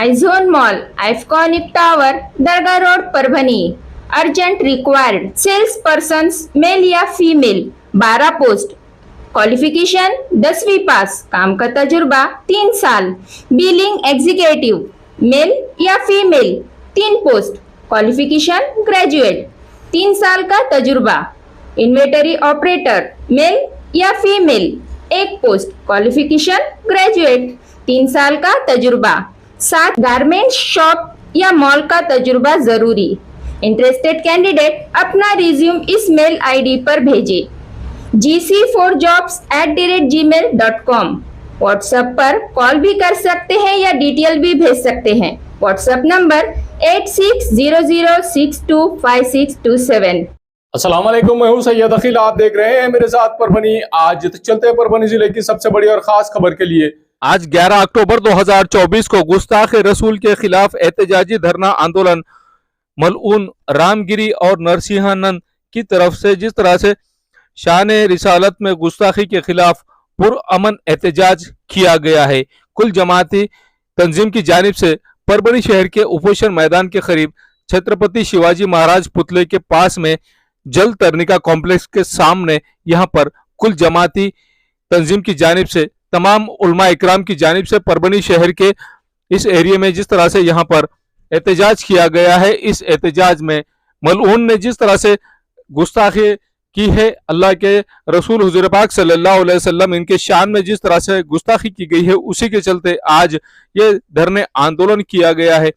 आयझोन mall, iconic tower, दरगाह road, Parbhani. Urgent required sales person, male या female, 12 post. Qualification 10वीं pass, काम का तजुर्बा 3 साल। बिलिंग एग्जीक्यूटिव, मेल या फीमेल, 3 पोस्ट। क्वालिफिकेशन ग्रेजुएट, 3 साल का तजुर्बा। इन्वेंटरी ऑपरेटर, मेल या फीमेल, 1 पोस्ट। क्वालिफिकेशन ग्रेजुएट, 3 साल का तजुर्बा। 7 गारमेंट शॉप या मॉल का तजुर्बा जरूरी। इंटरेस्टेड कैंडिडेट अपना रिज्यूम इस मेल आईडी पर भेजे gc4jobs@gmail.com। व्हाट्सएप पर कॉल भी कर सकते हैं या डिटेल भी भेज सकते हैं। WhatsApp number 8600625627। अस्सलाम वालेकुम, मैं हूं सैयद अखिल। आप देख रहे हैं मेरे साथ परभनी। आज चलते हैं परभनी जिले की सबसे बड़ी और खास खबर के लिए। आज 11 अक्टूबर 2024 को गुस्ताख रसूल के खिलाफ एहतजाजी धरना आंदोलन मलऊन रामगिरी और नरसिंहानंद की तरफ से जिस तरह से शान रिसालत में गुस्ताखी के खिलाफ पुरअमन एहतजाज किया गया है। कुल जमाती तंजीम की जानिब से परभनी शहर के उपोषण मैदान के करीब छत्रपति शिवाजी महाराज पुतले के पास में जल तरनिका कॉम्प्लेक्स के सामने यहाँ पर कुल जमाती तंजीम की जानिब से तमाम उलमा इकराम की जानिब से परभनी शहर के इस एरिया में जिस तरह से यहाँ पर एहतजाज किया गया है, इस एहतजाज में मलऊन ने जिस तरह से गुस्ताखी की है अल्लाह के रसूल हुजूर पाक सल्लल्लाहु अलैहि वसल्लम, इनके शान में जिस तरह से गुस्ताखी की गई है, उसी के चलते आज ये धरने आंदोलन किया गया है।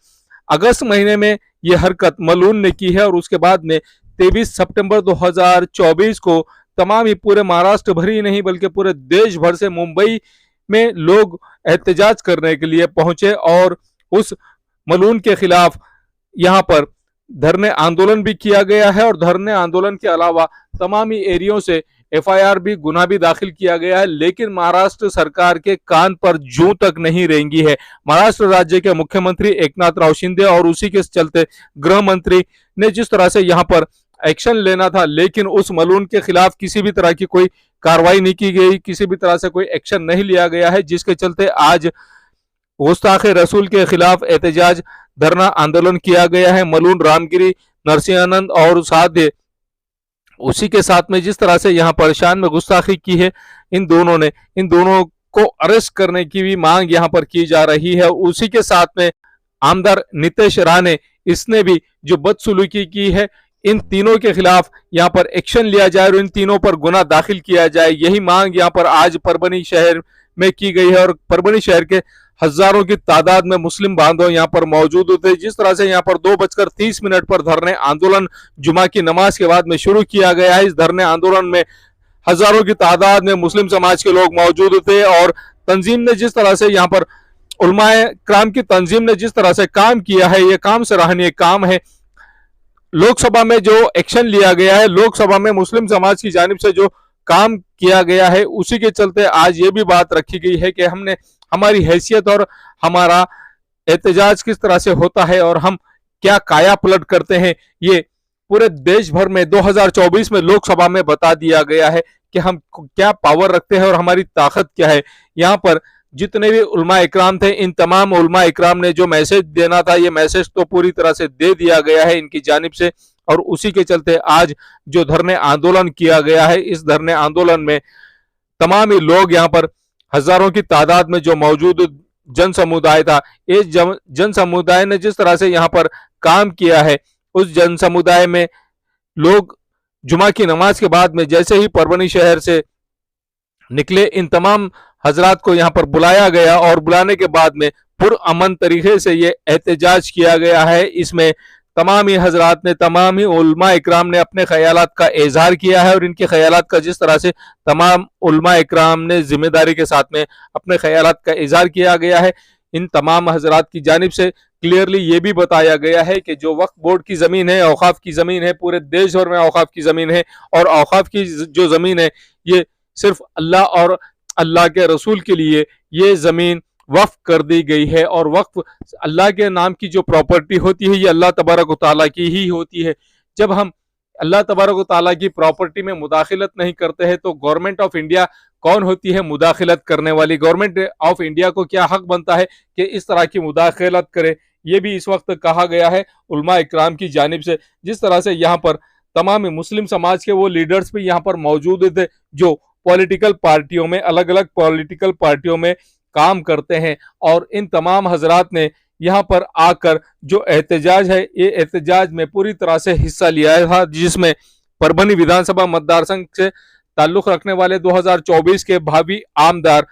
अगस्त महीने में ये हरकत मलऊन ने की है और उसके बाद में 23 सितंबर 2024 को तमाम ही पूरे महाराष्ट्र भर ही नहीं बल्कि पूरे देश भर से मुंबई में लोग एहतजाज करने के लिए पहुंचे और उस मलऊन के खिलाफ यहाँ पर धरने आंदोलन भी किया गया है। और धरने आंदोलन के अलावा तमाम ही एरियो से एफआईआर भी गुना भी दाखिल किया गया है, लेकिन महाराष्ट्र सरकार के कान पर जूं तक नहीं रेंगी है। महाराष्ट्र राज्य के मुख्यमंत्री एकनाथ राव शिंदे और उसी के चलते गृह मंत्री ने जिस तरह से यहाँ पर एक्शन लेना था, लेकिन उस मलून के खिलाफ किसी भी तरह की कोई कार्रवाई नहीं की गई, किसी भी तरह से कोई एक्शन नहीं लिया गया है, जिसके चलते आज गुस्ताख रसूल के खिलाफ एहतजाज धरना आंदोलन किया गया है। मलून रामगिरी नरसिंहानंद और साथ उसी के साथ में जिस तरह से यहाँ पर शान में गुस्ताखी की है, इन दोनों को अरेस्ट करने की भी मांग यहाँ पर की जा रही है। उसी के साथ में आमदार नितेश राणे, इसने भी जो बदसलूकी की है, इन तीनों के खिलाफ यहाँ पर एक्शन लिया जाए और इन तीनों पर गुना दाखिल किया जाए, यही मांग यहाँ पर आज परभनी शहर में की गई है। और परभनी शहर के हजारों की तादाद में मुस्लिम बांधव यहाँ पर मौजूद थे। जिस तरह से यहाँ पर 2:30 पर धरने आंदोलन जुमा की नमाज के बाद में शुरू किया गया है। इस धरने आंदोलन में हजारों की तादाद में मुस्लिम समाज के लोग मौजूद थे और तंजीम ने जिस तरह से यहाँ पर उलमाए किराम की तंजीम ने जिस तरह से काम किया है, ये काम सराहनीय काम है। लोकसभा में जो एक्शन लिया गया है, लोकसभा में मुस्लिम समाज की जानिब से जो काम किया गया है, उसी के चलते आज ये भी बात रखी गई है कि हमने हमारी हैसियत और हमारा एहतजाज किस तरह से होता है और हम क्या काया पलट करते हैं, ये पूरे देश भर में 2024 में लोकसभा में बता दिया गया है कि हम क्या पावर रखते हैं और हमारी ताकत क्या है। यहाँ पर जितने भी उलमा इकराम थे, इन तमाम उलमा इकराम ने जो मैसेज देना था, ये मैसेज तो पूरी तरह से दे दिया गया है इनकी जानिब से। और उसी के चलते आज जो धरने आंदोलन किया गया है, इस धरने आंदोलन में तमाम ही लोग यहाँ पर हजारों की तादाद में जो मौजूद जन समुदाय था, इस जन समुदाय ने जिस तरह से यहाँ पर काम किया है, उस जन समुदाय में लोग जुमा की नमाज के बाद में जैसे ही परभनी शहर से निकले, इन तमाम हजरात को यहाँ पर बुलाया गया और बुलाने के बाद में पुरअमन तरीके से ये एहतजाज किया गया है। इसमें तमाम ही हजरात ने, तमाम ही उलमा इकराम ने अपने ख्यालात का इजहार किया है और इनके ख्यालात का जिस तरह से तमाम उलमा इकराम ने जिम्मेदारी के साथ में अपने ख्यालात का इजहार किया गया है। इन तमाम हजरात की जानिब से क्लियरली ये भी बताया गया है कि जो वक्फ बोर्ड की ज़मीन है, औकाफ की ज़मीन है, पूरे देश भर में औकाफ की ज़मीन है और औकाफ की जो ज़मीन है ये सिर्फ अल्लाह और अल्लाह के रसूल के लिए ये ज़मीन वक्फ कर दी गई है। और वक्फ अल्लाह के नाम की जो प्रॉपर्टी होती है, ये अल्लाह तबारक व तआला की ही होती है। जब हम अल्लाह तबारक व तआला की प्रॉपर्टी में मुदाखिलत नहीं करते हैं तो गवर्नमेंट ऑफ इंडिया कौन होती है मुदाखलत करने वाली, गवर्नमेंट ऑफ इंडिया को क्या हक बनता है कि इस तरह की मुदाखलत करे, ये भी इस वक्त कहा गया है उलमा इकराम की जानिब से। जिस तरह से यहाँ पर तमाम मुस्लिम समाज के वो लीडर्स भी यहाँ पर मौजूद थे जो पॉलिटिकल पार्टियों में, अलग अलग पॉलिटिकल पार्टियों में काम करते हैं, और इन तमाम हजरात ने यहाँ पर आकर जो एहतजाज है, ये एहतजाज में पूरी तरह से हिस्सा लिया था, जिसमें परभनी विधानसभा मतदार संघ से ताल्लुक रखने वाले 2024 के भावी आमदार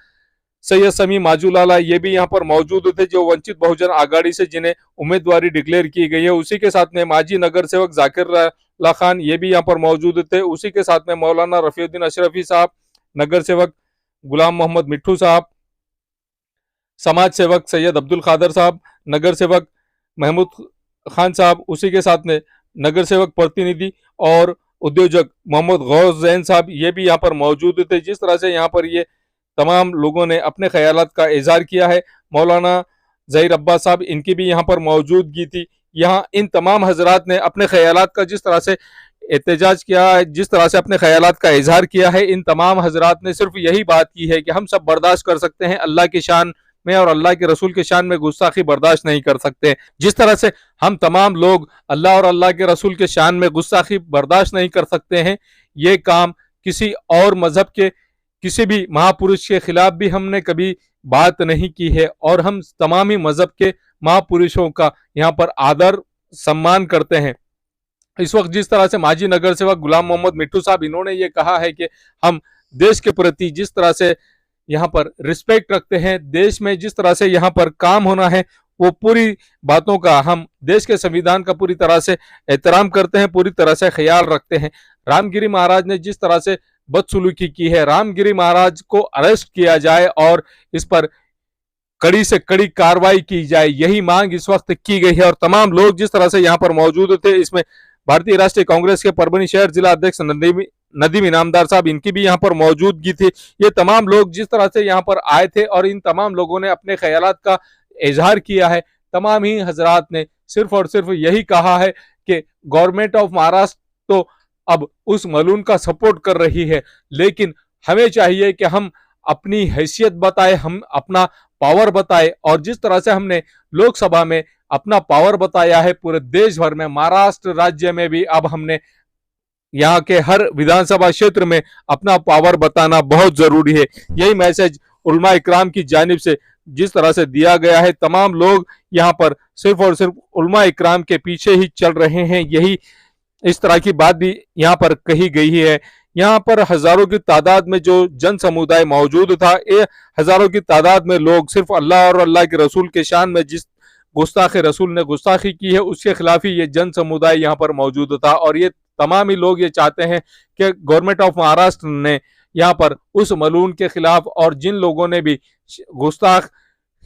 सैयद समी माजूलाला ये भी यहाँ पर मौजूद थे, जो वंचित बहुजन आघाड़ी से जिन्हें उम्मीदवारी डिक्लेयर की गई है। उसी के साथ में माजी नगर सेवक जाकिर खान ये भी यहाँ पर मौजूद थे। उसी के साथ में मौलाना रफीउद्दीन अशरफी साहब, नगर सेवक गुलाम मोहम्मद मिट्टू साहब, समाज सेवक सैयद अब्दुल खादर साहब, नगर सेवक महमूद खान साहब, उसी के साथ में नगर सेवक प्रतिनिधि और उद्योजक मोहम्मद गौस जैन साहब ये भी यहाँ पर मौजूद थे। जिस तरह से यहाँ पर ये तमाम लोगों ने अपने ख्यालात का इजहार किया है। मौलाना ज़हीर अब्बास साहब, इनकी भी यहाँ पर मौजूदगी थी। यहाँ इन तमाम हजरात ने अपने ख्यालात का जिस तरह से एहतजाज किया है, जिस तरह से अपने ख्यालात का इजहार किया है, इन तमाम हजरात ने सिर्फ यही बात की है कि हम सब बर्दाश्त कर सकते हैं, अल्लाह की शान में और अल्लाह के रसूल के शान में गुस्ताखी बर्दाश्त नहीं कर सकते। जिस तरह से हम तमाम लोग अल्लाह और अल्लाह के रसूल के शान में गुस्ताखी बर्दाश्त नहीं कर सकते हैं, ये काम किसी और मजहब के किसी भी महापुरुष के खिलाफ भी हमने कभी बात नहीं की है, और हम तमाम ही मजहब के महापुरुषों का यहाँ पर आदर सम्मान करते हैं। इस वक्त जिस तरह से माजी नगर सेवक गुलाम मोहम्मद मिट्टू साहब, इन्होंने ये कहा है कि हम देश के प्रति जिस तरह से यहाँ पर रिस्पेक्ट रखते हैं, देश में जिस तरह से यहाँ पर काम होना है, वो पूरी बातों का हम देश के संविधान का पूरी तरह से एहतराम करते हैं, पूरी तरह से ख्याल रखते हैं। रामगिरी महाराज ने जिस तरह से बदसलूकी की है, रामगिरी महाराज को अरेस्ट किया जाए और इस पर कड़ी से कड़ी कार्रवाई की जाए, यही मांग इस वक्त की गई है। और तमाम लोग जिस तरह से यहाँ पर मौजूद थे, इसमें भारतीय राष्ट्रीय कांग्रेस के परभनी शहर जिला अध्यक्ष नदीम इनामदार साहब, इनकी भी यहाँ पर मौजूदगी थी। ये तमाम लोग जिस तरह से यहाँ पर आए थे और इन तमाम लोगों ने अपने ख्यालात का इजहार किया है। तमाम ही हजरात ने सिर्फ और सिर्फ यही कहा है कि गवर्नमेंट ऑफ महाराष्ट्र तो अब उस मलून का सपोर्ट कर रही है, लेकिन हमें चाहिए कि हम अपनी हैसियत बताए, हम अपना पावर बताए, और जिस तरह से हमने लोकसभा में अपना पावर बताया है पूरे देश भर में, महाराष्ट्र राज्य में भी अब हमने यहाँ के हर विधानसभा क्षेत्र में अपना पावर बताना बहुत जरूरी है। यही मैसेज उलमा इकराम की जानिब से जिस तरह से दिया गया है, तमाम लोग यहाँ पर सिर्फ और सिर्फ उलमा इकराम के पीछे ही चल रहे हैं, यही इस तरह की बात भी यहाँ पर कही गई है। यहाँ पर हजारों की तादाद में जो जन समुदाय मौजूद था, ये हजारों की तादाद में लोग सिर्फ अल्लाह और अल्लाह के रसूल के शान में जिस गुस्ताख रसूल ने गुस्ताखी की है, उसके खिलाफ ही ये जन समुदाय यहाँ पर मौजूद था। और ये तमाम ही लोग ये चाहते हैं कि गवर्नमेंट ऑफ महाराष्ट्र ने यहाँ पर उस मलून के खिलाफ और जिन लोगों ने भी गुस्ताख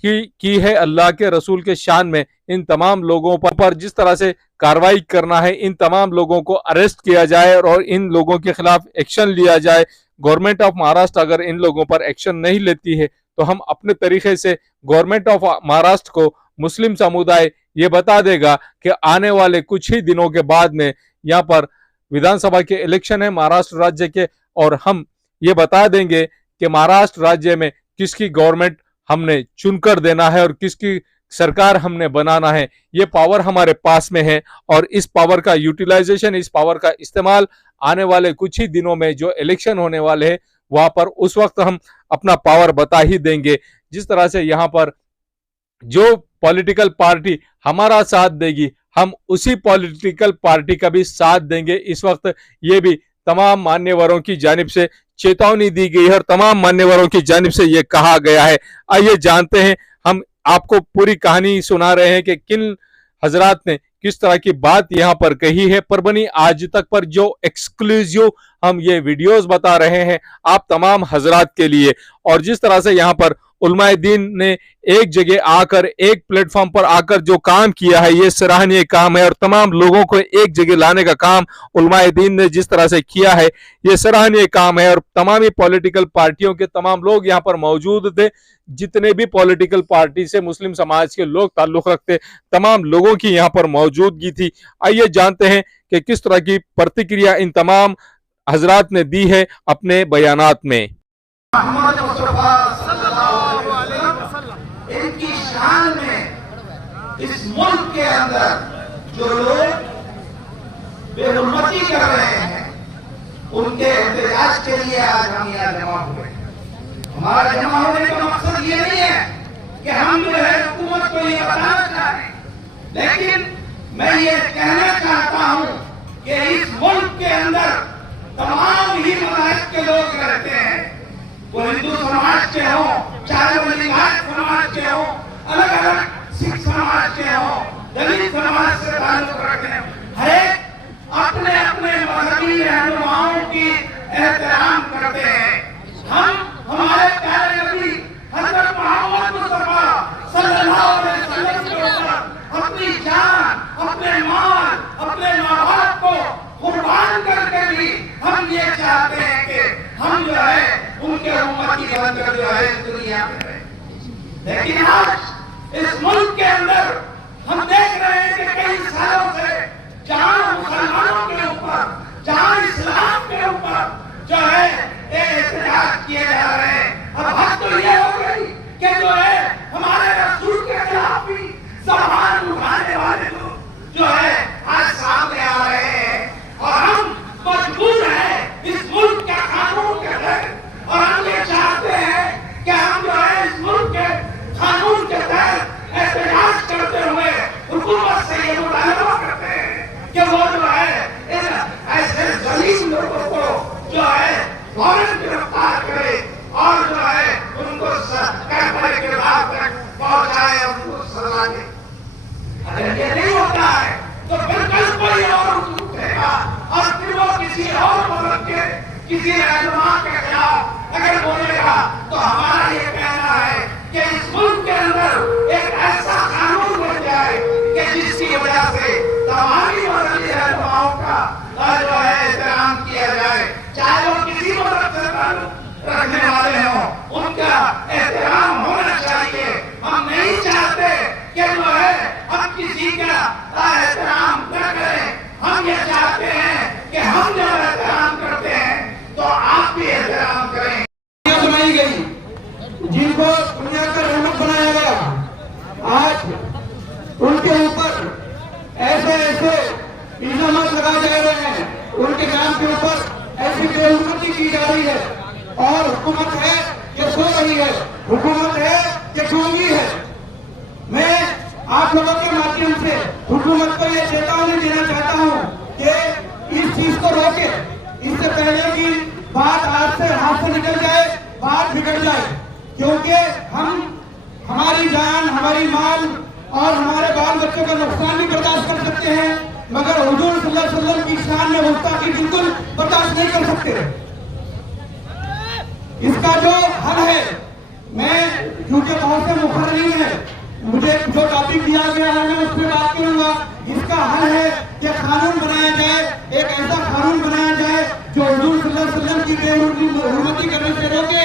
की है अल्लाह के रसूल के शान में, इन तमाम लोगों पर जिस तरह से कार्रवाई करना है, इन तमाम लोगों को अरेस्ट किया जाए और इन लोगों के खिलाफ एक्शन लिया जाए। गवर्नमेंट ऑफ महाराष्ट्र अगर इन लोगों पर एक्शन नहीं लेती है तो हम अपने तरीके से गवर्नमेंट ऑफ महाराष्ट्र को मुस्लिम समुदाय ये बता देगा कि आने वाले कुछ ही दिनों के बाद में यहाँ पर विधानसभा के इलेक्शन है महाराष्ट्र राज्य के, और हम ये बता देंगे कि महाराष्ट्र राज्य में किसकी गवर्नमेंट हमने चुनकर देना है और किसकी सरकार हमने बनाना है। ये पावर हमारे पास में है और इस पावर का यूटिलाइजेशन, इस पावर का इस्तेमाल आने वाले कुछ ही दिनों में जो इलेक्शन होने वाले हैं वहां पर उस वक्त हम अपना पावर बता ही देंगे। जिस तरह से यहाँ पर जो पॉलिटिकल पार्टी हमारा साथ देगी, हम उसी पॉलिटिकल पार्टी का भी साथ देंगे। इस वक्त ये भी तमाम मान्यवरों की जानिब से चेतावनी दी गई है और तमाम मान्यवरों की जानिब से ये कहा गया है। आइए जानते हैं, हम आपको पूरी कहानी सुना रहे हैं कि किन हजरात ने किस तरह की बात यहाँ पर कही है। परभनी आज तक पर जो एक्सक्लूसिव हम ये वीडियोस बता रहे हैं आप तमाम हजरात के लिए, और जिस तरह से यहाँ पर उलमाए दीन ने एक जगह आकर, एक प्लेटफॉर्म पर आकर जो काम किया है, ये सराहनीय काम है। और तमाम लोगों को एक जगह लाने का काम उलमाए दीन ने जिस तरह से किया है, ये सराहनीय काम है। और तमाम ही पॉलिटिकल पार्टियों के तमाम लोग यहाँ पर मौजूद थे, जितने भी पॉलिटिकल पार्टी से मुस्लिम समाज के लोग ताल्लुक रखते, तमाम लोगों की यहाँ पर मौजूदगी थी। आइए जानते हैं कि किस तरह की प्रतिक्रिया इन तमाम हजरात ने दी है अपने बयानात में। मोहम्मद मुस्तफा सल्लल्लाहु अलैहि वसल्लम इनकी शान में इस मुल्क के अंदर जो लोग बेहुरमती कर रहे हैं उनके एहतजाज के लिए आज हम यहाँ जमा हुए। हमारा जमा होने का मकसद ये नहीं है कि हम जो है हुकूमत को ये बताना चाहें, लेकिन मैं ये कहना चाहता हूँ कि इस मुल्क के अंदर तमाम ही मज़ाहिब के लोग रहते हैं, वो हिंदू समाज के हों, चाहे वो लिंगायत समाज के हों, अलग अलग सिख समाज के हों, दलित समाज से ताल्लुक रखते हैं, हर एक अपने अपने मजहबी रहनुमाओं की एहतराम करते हैं। हम हमारे प्यारे नबी हज़रत मोहम्मद मुस्तफा सल्लल्लाहु अलैहि वसल्लम के ऊपर अपनी जान, अपने माल, अपने माँ बाप को कुर्बान करके भी हम ये चाहते हैं कि हम जो है उनके उम्मती बनकर जो है दुनिया में रहे। लेकिन आज इस मुल्क के अंदर हम देख रहे हैं कि कई सालों से जहां मुसलमानों के ऊपर, जहां इस्लाम के ऊपर जो है एहतजाज किए जा रहे हैं, अब हद तो ये हो गई कि जो है हमारे रसूल के खिलाफ भी ज़बान उठाने वाले लोग जो है आज सामने आ रहे हैं और हम मजबूर हैं इस मुल्क के कानून के तहत, और हम ये चाहते हैं कि हम जो है इस मुल्क के कानून के तहत एहतजाज करते हुए हुकूमत से ये मुतालबा करते हैं कि वो जो है इन ऐसे जलील लोगों को जो है फौरन गिरफ्तार करे और जो है उनको कैमरे के बाद तक पहुंचाए, उनको सजा दे। अगर ये नहीं होता है तो फिर कल कोई और उठेगा और फिर वो किसी और मजहब के किसी रहनुमा के खिलाफ अगर बोलेगा तो हमारा ये कहना है कि इस मुल्क के अंदर एक ऐसा कानून बन जाए कि जिसकी वजह से तमामी मजहबी रहनुमाओं का जो है एहतराम किया जाए, चाहे वो किसी मजहब से ताल्लुक रखने वाले हों, उनका एहतराम होना चाहिए। हम नहीं चाहते कि जो है हम किसी का एहतराम न करें, हम ये चाहते हैं कि हम जब एहतराम करते हैं तो आप भी एहतराम करें। बनाई गई जिनको दुनिया का रहमत बनाया गया, आज उनके ऊपर ऐसे ऐसे इल्जाम लगाए जा रहे हैं, उनके नाम के ऊपर ऐसी बेहुरमती की जा रही है और हुकूमत है कि सो रही है, हुकूमत है कि गूंगी है। मैं आप लोगों के माध्यम से हुकूमत को ये चेतावनी देना चाहता हूँ कि इस चीज को रोके, इससे पहले कि बात आज से हाथ से निकल जाए, बात बिगड़ जाए, क्योंकि हम हमारी जान, हमारी माल और हमारे बाल बच्चों का नुकसान भी बर्दाश्त कर सकते हैं, मगर हुजूर सल्लल्लाहु अलैहि वसल्लम की शान में गुस्ताखी बिल्कुल बर्दाश्त नहीं कर सकते। इसका जो हल है, मैं क्योंकि बहुत से मुखर्रीन है, मुझे जो टॉपिक दिया गया है मैं उस पर बात करूंगा। इसका हल है कि कानून बनाया जाए, एक ऐसा कानून बनाया जाए जो हुजूर सल्लल्लाहु अलैहि वसल्लम की बेहुरमती करने से रोके,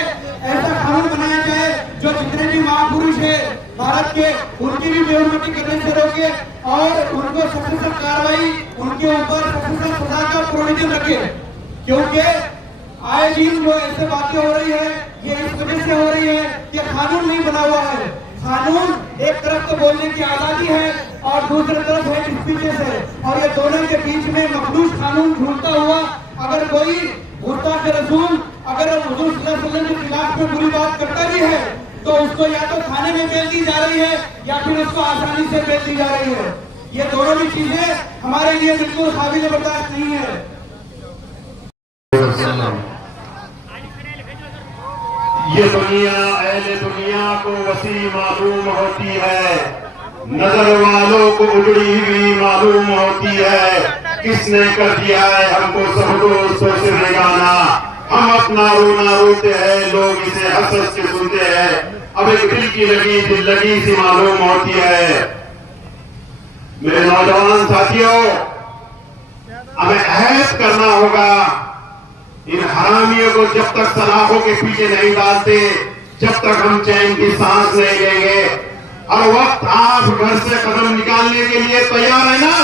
ऐसा कानून बनाया जाए जो जितने भी महापुरुष है भारत के उनकी भी बेहुरमती करने से रोके और उनको सबसे सख्त कार्रवाई, उनके ऊपर सबसे सख्त सजा का प्रोविजन रखे। क्योंकि आए दिन जो ऐसे बातें हो रही है ये इस वजह से हो रही है कि कानून नहीं बना हुआ है। कानून एक तरफ तो बोलने की आजादी है और दूसरी तरफ है स्पीचेस है, और ये दोनों के बीच में मखलूस कानून ढूंढता हुआ अगर कोई गुस्ताख रसूल अगर हुजूर सल्लल्लाहु अलैहि वसल्लम के खिलाफ में बुरी बात करता भी है तो उसको या तो थाने में बेल दी जा रही है या फिर उसको आसानी से बेल दी जा रही है। ये दोनों भी चीजें हमारे लिए बिल्कुल काबिल बर्दाश्त नहीं है। ये दुनिया अहले दुनिया को वसी मालूम होती है, नजर वालों को उजड़ी हुई मालूम होती है। किसने कर दिया है हमको सब दोस्तों से बेगाना, हम अपना रोना रोते हैं, लोग इसे हंस हंस के सुनते हैं। अब एक दिल की लगी दिल लगी सी मालूम होती है। मेरे नौजवान साथियों, हमें अहद करना होगा, इन हरामियों को जब तक सलाखों के पीछे नहीं डालते जब तक हम चैन की सांस नहीं लेंगे। हर वक्त आप घर से कदम निकालने के लिए तैयार है ना?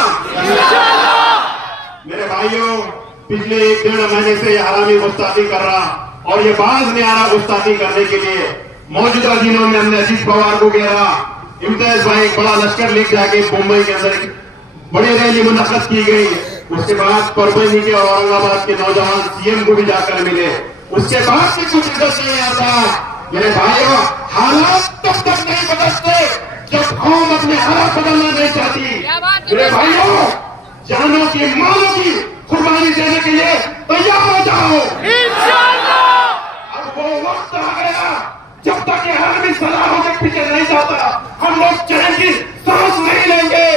मेरे भाइयों, पिछले 1-1.5 महीने से हरामी गुस्ताखी कर रहा और ये बाज में आ रहा गुस्ताखी करने के लिए। मौजूदा दिनों में हमने अजीत पवार को घेरा, इम्तियाज भाई एक बड़ा लश्कर लेकर जाके मुंबई के अंदर एक बड़ी रैली मुनक्कद की गई। उसके बाद परभनी के और औरंगाबाद के नौजवान सीएम को भी जाकर मिले। उसके बाद भी कुछ इज्जत नहीं आता। मेरे भाइयों, हालात तब तक नहीं बदलते जब कौम अपने हालात बदलना नहीं चाहती। मेरे भाइयों, जानों की मालों की कुर्बानी देने के लिए तैयार हो जाओ। अब वो वक्त आ गया जब तक ये आदमी सलाहों के पीछे नहीं जाता, हम लोग चैन की सांस नहीं लेंगे।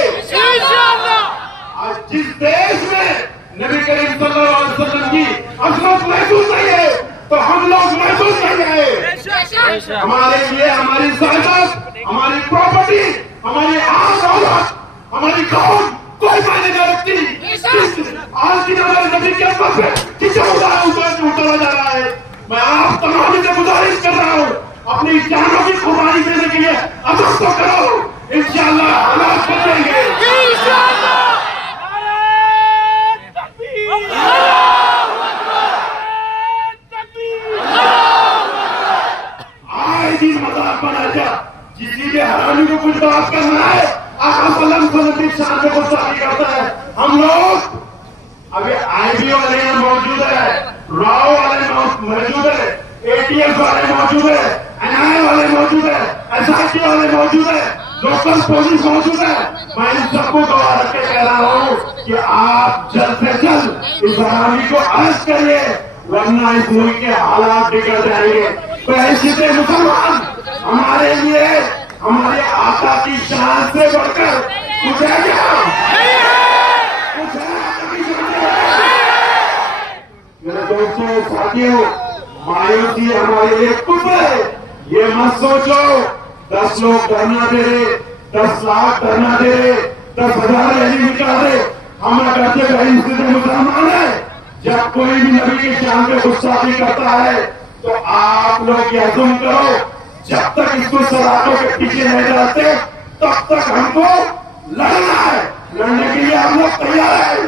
आज जिस देश में नबी करीम सल्लल्लाहु अलैहि वसल्लम की अजमत महसूस नहीं है, तो हम लोग महसूस नहीं है। हमारे लिए हमारी जायदाद, हमारी प्रॉपर्टी, हमारी आन औलाद, हमारी कौम कोई मायने नहीं रखती। आज की नजर नबी के अब्बा पे किसी उतारा जा रहा है। मैं आप तमाम से गुजारिश कर रहा हूँ, अपनी जानों की कुर्बानी देने के लिए अदब तो करो। इंशाअल्लाह हालात बदलेंगे। आए दिन मजाक बना जा, किसी के हरामी को कुछ बात करना है, आका सल्लल्लाहु अलैहि वसल्लम की शान में गुस्ताखी करता है। हम लोग अभी आईबी वाले यहाँ मौजूद है, राव वाले मौजूद है, एटीएस वाले मौजूद है, एनआई वाले मौजूद है, एसआईटी वाले मौजूद है, लोकल पुलिस मौजूद है। मैं इन सबको गवाह रख के कह रहा हूँ कि आप जल्द से जल्द इस हरामी को अरेस्ट करिए, वरना इस मुल्क के हालात बिगड़ जाएंगे। तो ऐसे मुसलमान हमारे लिए हमारे आका की शान से बढ़कर कुछ है क्या? कुछ है? मेरे दोस्तों, साथियों, मायूसी हमारे लिए कुछ है। ये मत सोचो 10 लोग धरना दे रहे, 10 लाख धरना दे रहे, 10,000 रैली निकाल रहे, हम करते भाई स्थिति मुसलमान है। जब कोई भी नबी की शान पे गुस्ताखी करता है तो आप लोग यह अज़्म करो, जब तक इसको सलाखों के पीछे नहीं जाते तब तक हमको लड़ना है। लड़ने के लिए हम लोग तैयार हैं।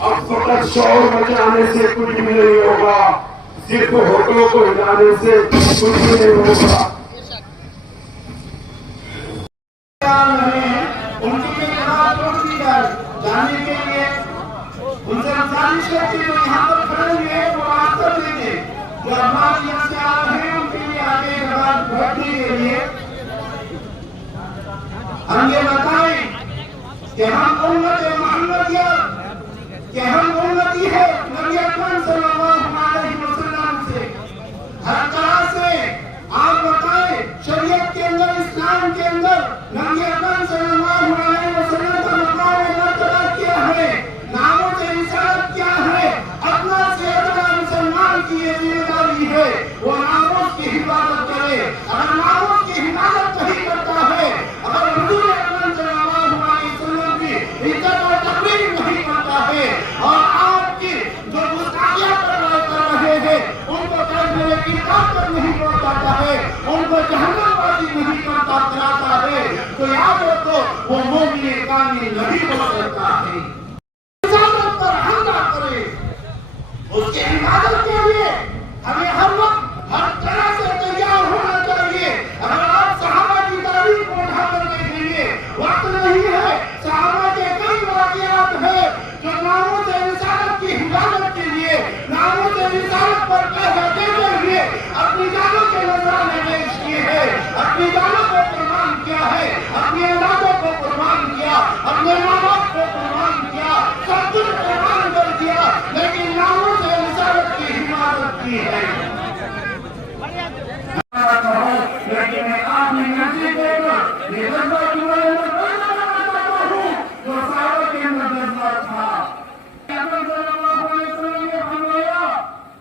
अब फकत शोर मचाने से कुछ भी नहीं होगा, सिर्फ होटलों को हिलाने से कुछ भी नहीं होगा। उनकी जाने के लिए उनसे गुजारिश करती है, यहाँ पर खड़े हुए वो आंसर देंगे जो हमारे यहाँ से आ रहे हैं, उनके लिए आगे बढ़ने के लिए हम ये बताएं कि हम उम्मत मोहम्मदिया, कि हम उम्मती है नबी अकरम सल्लल्लाहु अलैहि वसल्लम से। हर तरह से आप बताएं शरीयत के अंदर, इस्लाम के अंदर नबी अकरम सल्लल्लाहु अलैहि वसल्लम का मकाम मर्तबा क्या है, नामों से रिसालत क्या है, अपना से अपना मुसलमान की ये जिम्मेदारी है वो नामों की हिफाजत करे। अगर नामों की हिफाजत नहीं करता है, अगर हुजूर अकरम सल्लल्लाहु अलैहि वसल्लम की इज्जत और तकरीम नहीं करता है और आपकी जो गुस्ताखियां कर रहे हैं उनको करने की ताकत नहीं पहुंचाता है, उनको जहन्नमवादी नहीं करता कराता है, तो याद रखो वो मोमिन कामिल नहीं हो सकता है। रिसालत पर हमला करे, उसकी हिफाजत के लिए हमें हर वक्त हर तरह से तैयार होना चाहिए। अगर आप सहाबा की तारीख को उठाकर देखेंगे, वक्त नहीं है, सहाबा के कई वाक़ियात हैं जो नामों से रिसालत की हिफाजत के लिए, नामों से रिसालत पर पैसा देते हुए अपनी जानों के नजराने पेश किए हैं, अपनी जानों को कुर्बान किया है, अपनी औलादों को कुर्बान किया, अपने माँ बाप को कुर्बान किया, सब कुछ कुर्बान कर दिया, लेकिन नामों से रिसालत की हिफाजत की है। लेकिन आप नहीं देगा जो सारों के नजर था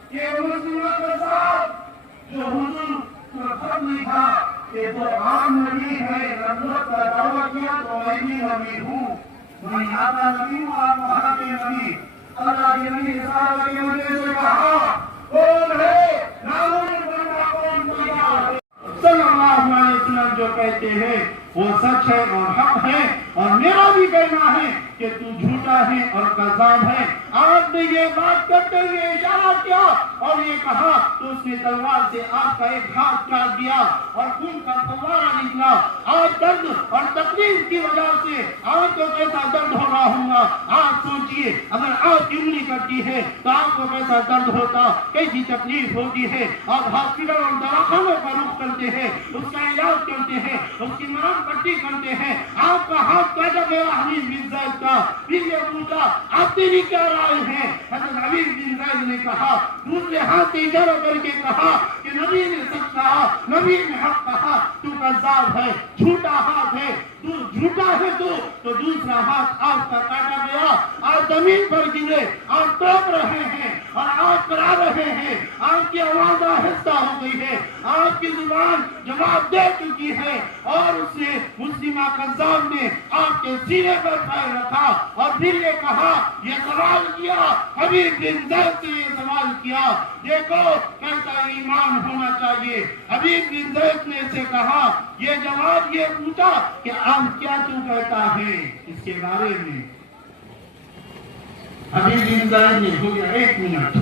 कि मुस्लिमों के साथ जो हुजूर को खत लिखा कि जो आम नबी है, नबूवत का दावा किया तो मैं भी नबी हूँ, मैं यहाँ का नबी हूँ, आप वहाँ के नबी। अल्लाह के नबी साहब के नबी से कहा कौन है, नामों में बनना कौन तैयार है। सल्लल्लाहु अलैहि वसल्लम जो कहते हैं वो सच है और हक है, और मेरा भी कहना है कि तू झूठा है और कज़्ज़ाब है। आपने ये बात करते हुए इशारा किया और ये कहा तो उसने तलवार से आपका एक हाथ काट दिया और खून का फव्वारा निकला। आज दर्द और तकलीफ की वजह से आज तो कैसा दर्द हो रहा होगा। आप सोचिए, अगर आप उंगली कटती है तो आपको कैसा दर्द होता, कैसी तकलीफ होती है। आप हॉस्पिटल और दवाखानों का रुख करते हैं, उसका इलाज करते हैं, उसकी मरहम पट्टी करते हैं। आपका हाथ काटा गया हबीब बिन ज़ैद का, फिर ये पूछा आप तेरी क्या राय है। हज़रत हबीब बिन ज़ैद ने कहा, दूसरे हाथ से इशारा करके कहा कि नबी ने सच कहा, नबी ने हक कहा, तू कज़्ज़ाब है, झूठा हाथ है, तू झूठा है। तो दूसरा हाथ आपका काटा गया, आप जमीन पर गिरे, आप टोक रहे हैं और आप करा रहे हैं। आपकी आवाज आहिस्ता हो गई है, आपकी जुबान जवाब दे चुकी है। और उसने मुस्लिमा कज़्ज़ाब ने आपके सीने पर पैर रखा और फिर ये कहा, ये सवाल किया, हबीब बिन ज़ैद से ये सवाल किया, देखो कैसा ईमान होना चाहिए। हबीब बिन ज़ैद ने से कहा, ये जवाब ये पूछा कि अब क्या तू कहता है इसके बारे में। हबीब बिन ज़ैद ने हो गया 1 मिनट,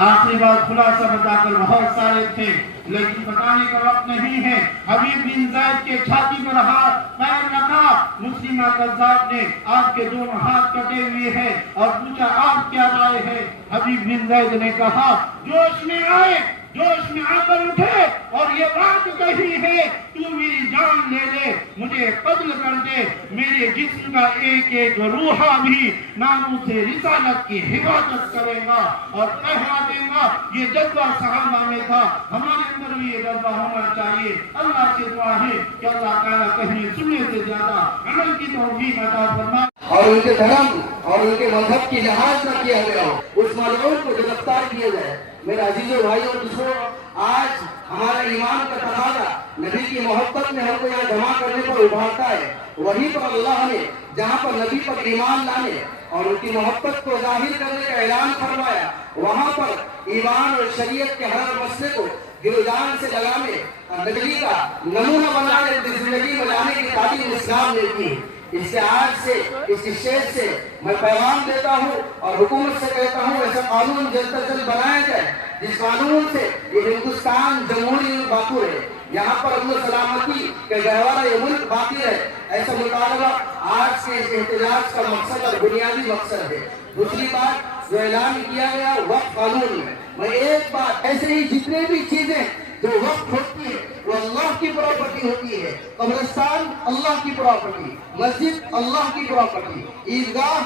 आखिरी बात खुलासा बताकर, बहुत सारे थे लेकिन बताने का वक्त नहीं है। हबीब बिन ज़ैद के छाती पर हाथ पैर रखा, मुस्लिमा कज़्ज़ाब ने आपके दोनों हाथ कटे हुए हैं और पूछा आप क्या राय है। हबीब बिन ज़ैद ने कहा, जोश में आए, जोश में आकर उठे और ये बात कही है, तू मेरी जान ले ले, मुझे कत्ल कर दे, मेरे जिस्म का एक एक रूहा भी नामों से रिसालत की हिफाजत करेगा और कहला देगा। ये जज्बा सहाबा में था, हमारे अंदर भी ये जज्बा होना चाहिए। अल्लाह से दुआ है कि अल्लाह ताला कहने सुनने से ज्यादा अमल की तौफीक अता फरमाए और उनके धर्म और उनके मजहब की लिहाज न किया गया हो, उस मलऊन को गिरफ्तार किया जाए। मेरे अजीजों भाइयों दूसरों, आज हमारा ईमान का तकाज़ा नबी की मोहब्बत में हमको यहाँ जमा करने पर उभारता है। वहीं पर अल्लाह ने जहाँ पर नबी पर ईमान लाने और उनकी मोहब्बत को जाहिर करने का ऐलान फरमाया, वहाँ पर ईमान और शरीयत के हर मसले को दिलजान से लगाने, नबी का नमूना बनाने, जिंदगी बनाने की तालीम इस्लाम ने की। इससे आज से इस स्टेज से मैं पैगाम देता हूँ और हुकूमत से कहता हूँ, ऐसा कानून जल्द से जल्द बनाया जाए जिस कानून से ये हिंदुस्तान जमहूरी बातू है, यहाँ पर अमन सलामती के गहवारा ये मुल्क बाकी है। ऐसा मुतालबा आज के इस एहतजाज का मकसद और बुनियादी मकसद है। दूसरी बात जो ऐलान किया गया वक्फ कानून में, मैं एक बात, ऐसे ही जितने भी चीजें जो वक्फ होती है वो अल्लाह की प्रॉपर्टी होती है। कब्रिस्तान अल्लाह की प्रॉपर्टी, मस्जिद अल्लाह की प्रॉपर्टी, ईदगाह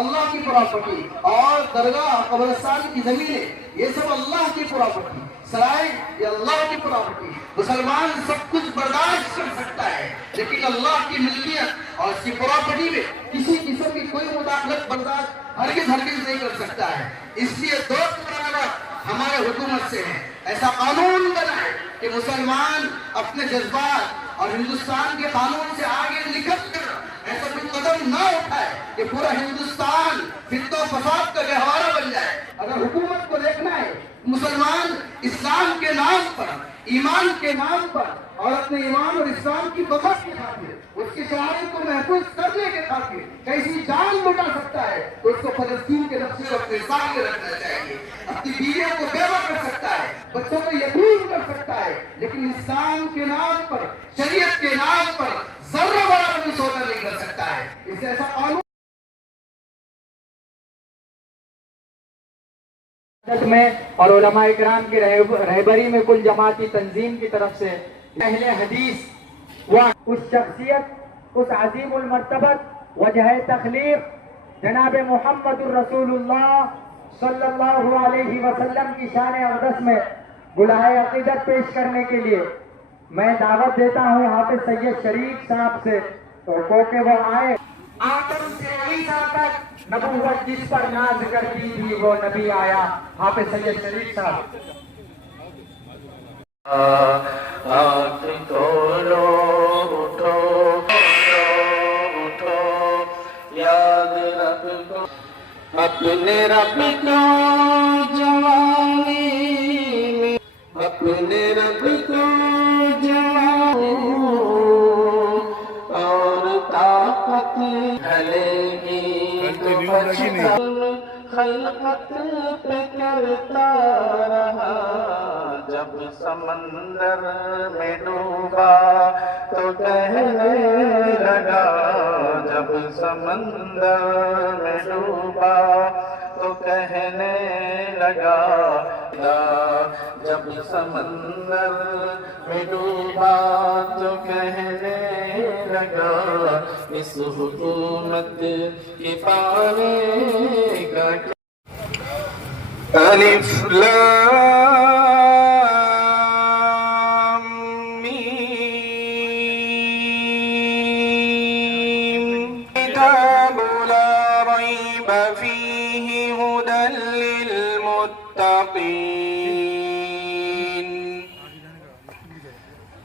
अल्लाह की प्रॉपर्टी और दरगाह कब्रिस्तान की जमीनें ये सब अल्लाह की प्रॉपर्टी, सराय ये अल्लाह की प्रॉपर्टी। मुसलमान सब कुछ बर्दाश्त कर सकता है लेकिन अल्लाह की मिल्कियत और इसकी प्रॉपर्टी में किसी किस्म की कोई मुदाखलत बर्दाश्त हरगिज़ नहीं कर सकता है। इसलिए दो हमारे हुकूमत से है, ऐसा कानून बनाए कि मुसलमान अपने जज्बात और हिंदुस्तान के कानून से आगे निकल कर ऐसा कोई कदम न उठाए कि पूरा हिंदुस्तान फित्ता फसाद का गहवारा बन जाए। अगर हुकूमत को देखना है, मुसलमान इस्लाम के नाम पर, ईमान के नाम पर और अपने ईमान और इस्लाम की बखत के खातिर, उसकी शहादत को महफूज करने के खातिर कैसी जान लुटा सकता है तो उसको फलस्तीन के नक्शे को अपने सामने रखना चाहिए। अपनी बीवियों को बेवा कर सकता है, बच्चों को यतीम कर सकता है, लेकिन इस्लाम के नाम पर, शरीयत के नाम पर जर्रा बड़ा भी सोना नहीं कर सकता है। इससे ऐसा कानून में और उलमा इकराम की रहबरी में कुल जमाती तंजीम की तरफ से अहले हदीस व उस शख्सियत, उस अजीमुल मर्तबत वजह तखलीक जनाब मोहम्मदुर रसूलुल्लाह सल्लल्लाहु अलैहि वसल्लम की शान अक़दस में बुलाए अक़ीदत पेश करने के लिए मैं दावत देता हूँ हाफिज सैयद शरीफ साहब से, तो के वो आए। आदम से ईसा तक नबूवत जिस पर नाज करती थी वो नबी आया, हाफिज सैयद शरीफ साहब। तोलो उठो उठो, याद रखो अपने रब को जवानी में, अपने रब को जवानी क़यामत ढलेगी तो बचपन खलकत पे करता रहा, जब समंदर में डूबा तो कहने लगा, जब समंदर में डूबा तो कहने लगा, जब समंदर में डूबा तो कहने लगा, इस हुकूमत के पाने का अलिफ लाम मीम किताब ला रैब फीहि हुदल लिल मुत्तकीन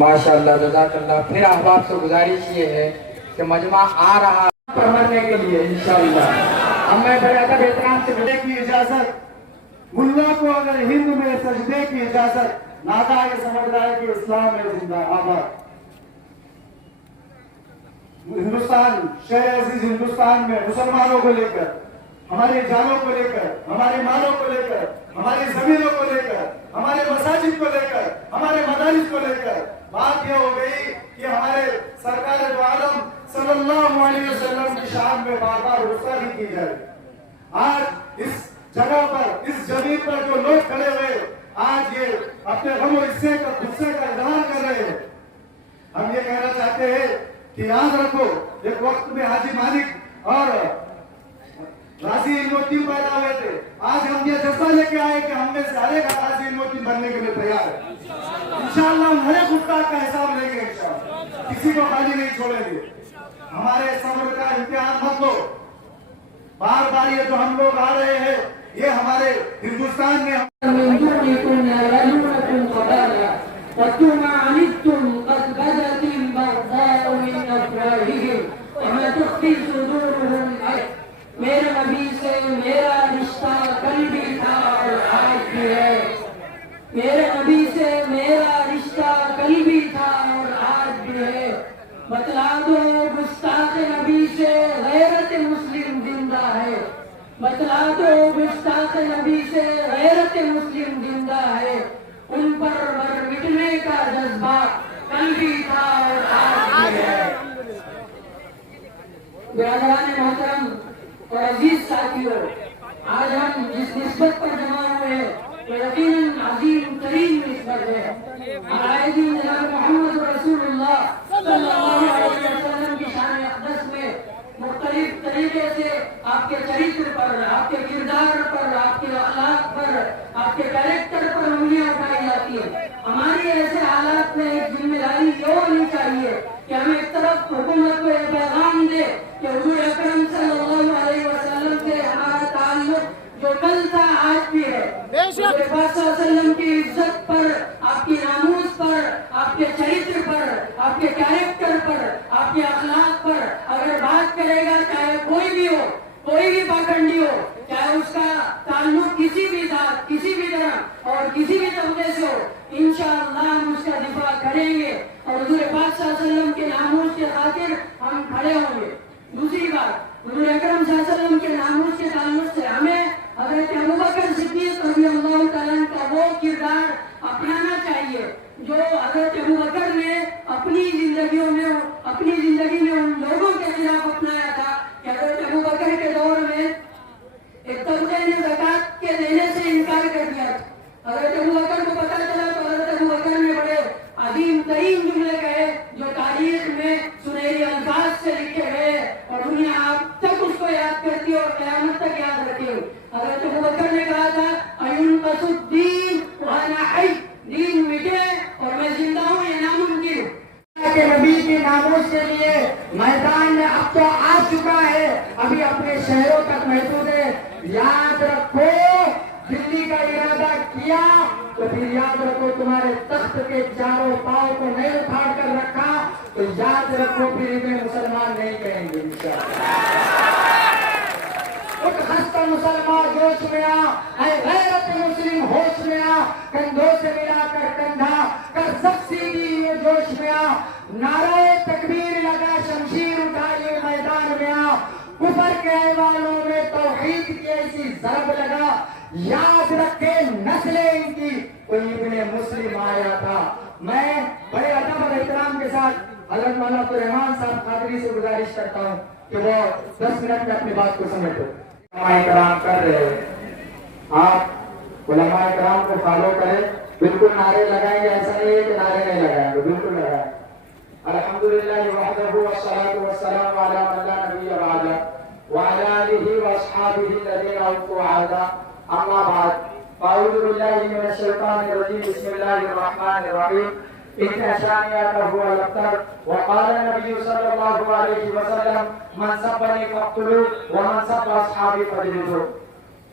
माशाअल्लाह जज़ाकल्लाह। फिर अहबाब से गुजारिश ये है कि मजमा आ रहा पढ़ने के लिए इंशाअल्लाह। अब मैं बड़े अदब एहतराम से सजदे की इजाजत, मुल्ला को अगर हिंद में सजदे की इजाजत नादा ये समझ रहा है कि इस्लाम है जिंदाबाद। हिंदुस्तान, शहर अजीज हिंदुस्तान में मुसलमानों को लेकर, हमारी जानों को लेकर, हमारे मालों को लेकर, हमारी जमीनों को लेकर, हमारे मसाजिद को लेकर, हमारे मदारिस को लेकर बात यह हो गई कि हमारे सरकार दो आलम सल्लल्लाहु अलैहि वसल्लम की शान में बार बार गुस्ताखी की जाए। आज इस जगह पर, इस जमीन पर जो लोग खड़े हुए आज ये अपने गम और गुस्से का इजहार कर रहे हैं, हम ये कहना चाहते हैं कि याद रखो, एक वक्त में हाजी मालिक और राजी इल्मुद्दीन पैदा हुए थे। आज हम ये जज्बा लेके आए कि हम में से हर एक राजी इल्मुद्दीन बनने के लिए तैयार है। इंशाअल्लाह हम हर एक गुस्ताख का हिसाब लेंगे, इंशाअल्लाह किसी को खाली नहीं छोड़ेंगे। हमारे सब्र का इम्तिहान मत लो। बार बार ये जो हम लोग आ रहे हैं, ये हमारे हिंदुस्तान में मेरे नबी से मेरा रिश्ता कल भी था और आज भी है। मेरे नबी से मेरा रिश्ता कल भी था और आज भी है। बतला दो गुस्ताख नबी से गैरत मुस्लिम जिंदा है। बतला दो गुस्ताख नबी से गैरत मुस्लिम जिंदा है। उन पर मर मिटने का जज्बा कल भी था और आज भी है। बिरादरान मोहतरम और अजीज साथियों, आज हम जिस निस्बत पर जमा हुए हैं वो यकीनन अजीम तरीन निस्बत है। हमारे दिन जनाब मोहम्मद रसूलुल्लाह सल्लल्लाहु अलैहि वसल्लम की शान अक़दस में मुख्तलिफ तरीके से आपके चरित्र पर, आपके किरदार पर, आपके अखलाक पर, आपके कैरेक्टर पर उंगलियां उठाई जाती है। हमारी ऐसे हालात में एक जिम्मेदारी ये होनी चाहिए कि हम एक तरफ हुकूमत को यह पैगाम दे कि हुजूर अकरम सल्लल्लाहु अलैहि वसल्लम से हमारा ताल्लुक जो कल था आज भी है। हुजूर पाक सल्लल्लाहु अलैहि वसल्लम की इज्जत पर, आपकी नामूस पर, आपके चरित्र पर, आपके कैरेक्टर पर, आपके अखलाक पर अगर बात करेगा, चाहे कोई भी हो, कोई भी पाखंडी हो, चाहे उसका ताल्लुक किसी भी जात, किसी भी तरह और किसी भी तबके से हो, इंशाअल्लाह हम उसका दिफा करेंगे और हुजूर पाक सल्लल्लाहु अलैहि वसल्लम के नामूस के खातिर हम खड़े होंगे। दूसरी बात, हुजूर अकरम सल्लल्लाहु अलैहि वसल्लम के नामूस के ताल्लुक से हमें हज़रत अबू बकर सिद्दीक़ रज़ियल्लाहु तआला अन्हु का वो किरदार अपनाना चाहिए जो हज़रत अबू बकर ने अपनी जिंदगी में उन लोगों के खिलाफ अपनाया था कि हज़रत अबू बकर के दौर में एक तबके ने ज़कात के देने से इनकार कर दिया। हज़रत अबू बकर को पता चला तो हज़रत अबू बकर ने बड़े अजीम तरीन जुमले कहे जो तारीख में सुनहरी अल्फाज से लिखे गए और दुनिया अब तक उसको याद करती है और क़यामत तक याद रखती है। हज़रत अबू बकर ने कहा था किया तो फिर याद रखो तुम्हारे तख्त के चारों पांव को नहीं उखाड़ कर रखा तो याद रखो फिर इन्हें मुसलमान नहीं कहेंगे इंशाअल्लाह। एक हंसता मुसलमान जोश में आ, ऐ गैरत मुस्लिम होश में आ, कंधों से मिलाकर कंधा कर सख्सी ये जोश में आ, नारे तकबीर लगा शमशीर उठाइए मैदान में आ, कुफर के ऐवानों में तौहीद की ऐसी जरब लगा, याद रखे नस्लें इनकी कोई इब्ने मुस्लिम आया था। मैं बड़े अदब और एहतराम के साथ हज़रत मौलाना रहमान साहब कादरी से गुजारिश करता हूँ कि वो 10 मिनट में अपनी बात को समेटो। उलमाए कराम कर रहे हैं, आप उलमाए कराम को फॉलो करें, बिल्कुल नारे लगाएंगे, ऐसा नहीं है कि नारे नहीं लगाएंगे, बिल्कुल लगाएंगे। अल्हम्दुलिल्लाह वहदहु वस्सलातु वस्सलामु अला मन ला नबिय्य बअदा व अला आलिहि व अस्हाबिहि लज़ीना उतू अहदा अम्मा बाद अऊज़ु बिल्लाहि मिनश शैतानिर रजीम बिस्मिल्लाहिर रहमानिर रहीम इन्ना शानिअका हुवल अब्तर व क़ाला नबी सल्लल्लाहु अलैहि वसल्लम मन सब्बनी फक़्तुलू व मन सब्ब अस्हाबी फजलिदू।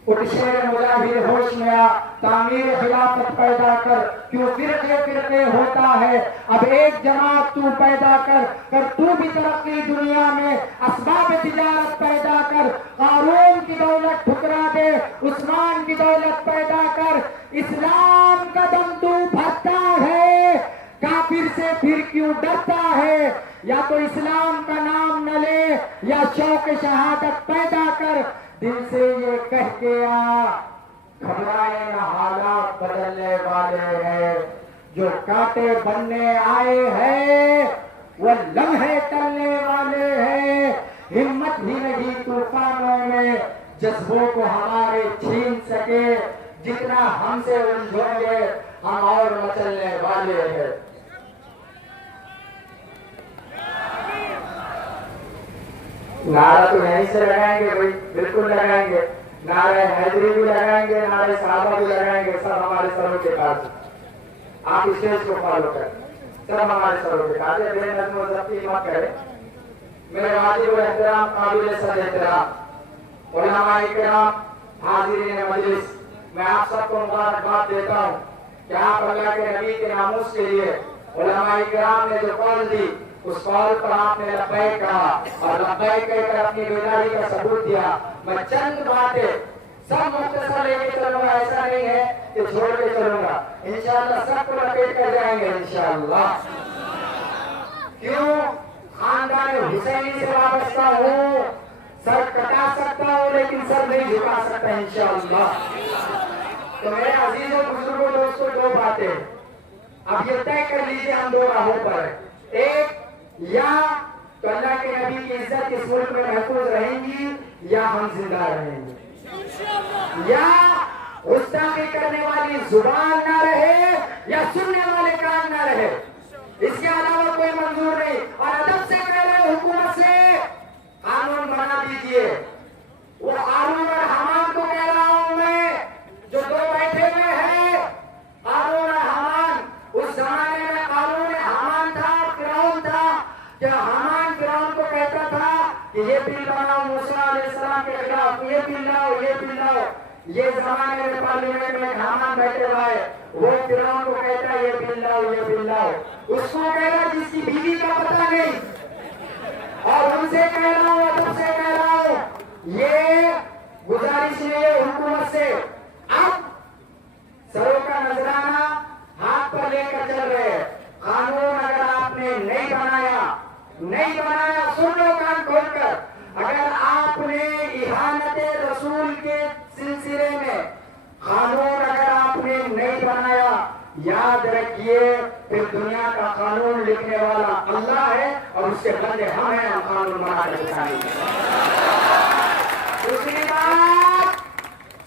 उठ शेर मुजाहिर होश में आ, तामीर खिलाफत पैदा कर, क्यों फिरके फिरके होता है, अब एक जमात तू पैदा कर तू भी तरक्की दुनिया में, असबाब तिजारत पैदा कर, कारून की दौलत ठुकरा दे, उस्मान की दौलत पैदा कर, इस्लाम का दम तू भरता है, काफिर से फिर क्यों डरता है, या तो इस्लाम का नाम न ले या शौक शहादत पैदा कर, दिल से ये कह के आ, घबराए न हालात बदलने वाले हैं, जो कांटे बनने आए हैं वो लम्हे टलने वाले हैं, हिम्मत ही नहीं तूफानों में जज्बों को हमारे छीन सके, जितना हमसे उलझोगे हम और मचलने वाले हैं। नारा तो यहीं से लगाएंगे भाई, बिल्कुल लगाएंगे, नारे हैदरी भी लगाएंगे, नारे सहाबा भी लगाएंगे, सब हमारे सरों के पास। आप स्टेज को फॉलो करें, सब हमारे सरों के पास। बेनज़्म व ज़ब्ती मत करें। मेरे वाजिब व एहतराम काबिल सद एहतराम उलमाए किराम, हाज़िरीन मजलिस, मैं आप सबको मुबारकबाद देता हूँ कि आप अल्लाह के नबी के नामूस के लिए उलमाए किराम ने जो कॉल दी उस कॉल पर आपने लब्बैक कहा और लब्बैक कहकर अपनी बेदारी का सबूत दिया। मैं चंद बातें सब मुख्तसर लेके चलूंगा, ऐसा नहीं है कि छोड़ के चलूंगा, इंशाअल्लाह सबको लपेट कर जाएंगे इंशाअल्लाह। क्यों? खानदान हुसैनी से वाबस्ता हूँ, सर कटा सकता हूँ लेकिन सर नहीं झुका सकता इंशाअल्लाह। तो मेरे अजीजों बुजुर्गों दोस्तों, दो बातें अब ये तय कर लीजिए हम दो राहों पर, एक या तो अल्लाह के नबी की इज्जत इस मुल्क में महफूज रहेंगी या हम जिंदा रहेंगे, या गुस्ताखी करने वाली जुबान ना रहे या सुनने वाले कान ना रहे, इसके अलावा कोई मंजूर नहीं। और अदब से कह रहे हुकूमत से कानून बना दीजिए। वो हारून और हमान को कह रहा हूं मैं, जो दो बैठे हुए हैं, हारून और हमान, उस जमाने में हारून हमान था, फिरौन था, कि हमान फिरौन को कहता था कि ये बिल बनाओ मूसा अलैहिस्सलाम के खिलाफ, ये बिल लाओ, ये बिल लाओ। ये जमाने में पार्लियामेंट में हामान बैठे हुआ है, वो फिरौन को कहता है ये बिल लाओ, ये बिल लाओ। उसको कहना जिसकी बीवी का पता नहीं, और उनसे कह रहा हूँ, अदब से कह रहा हूँ, ये गुजारिश है हुकूमत से, अब सरों का नजराना हाथ पर लेकर चल रहे हैं। कानून अगर आपने नहीं बनाया, सुन लो कान खोलकर, अगर आपने इहानते रसूल के सिलसिले में कानून अगर आपने नहीं बनाया, याद रखिए फिर दुनिया का कानून लिखने वाला अल्लाह है और उसके बंदे हम हैं, हम कानून बनाकर दिखाएंगे। दूसरी बात,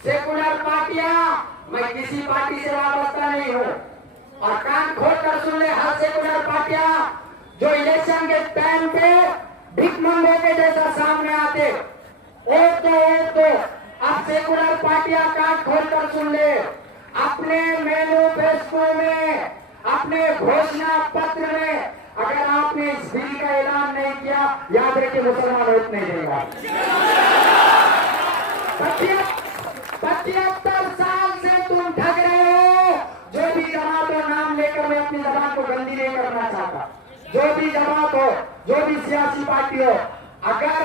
सेकुलर पार्टियां, मैं किसी पार्टी से वाबस्ता नहीं हूं, और कान खोलकर सुन ले हर सेकुलर पार्टियां जो इलेक्शन के टाइम पे भिख मंगों के जैसा सामने आते, एक तो अब सेकुलर पार्टियां कान खोलकर सुन ले, अपने मैनिफेस्टो में, अपने घोषणा पत्र में अगर आपने इस बिल का ऐलान नहीं किया, याद रखिए मुसलमान वोट नहीं देगा। 75 साल से तुम ठग रहे हो, भी जमात हो, जो भी सियासी पार्टी हो, अगर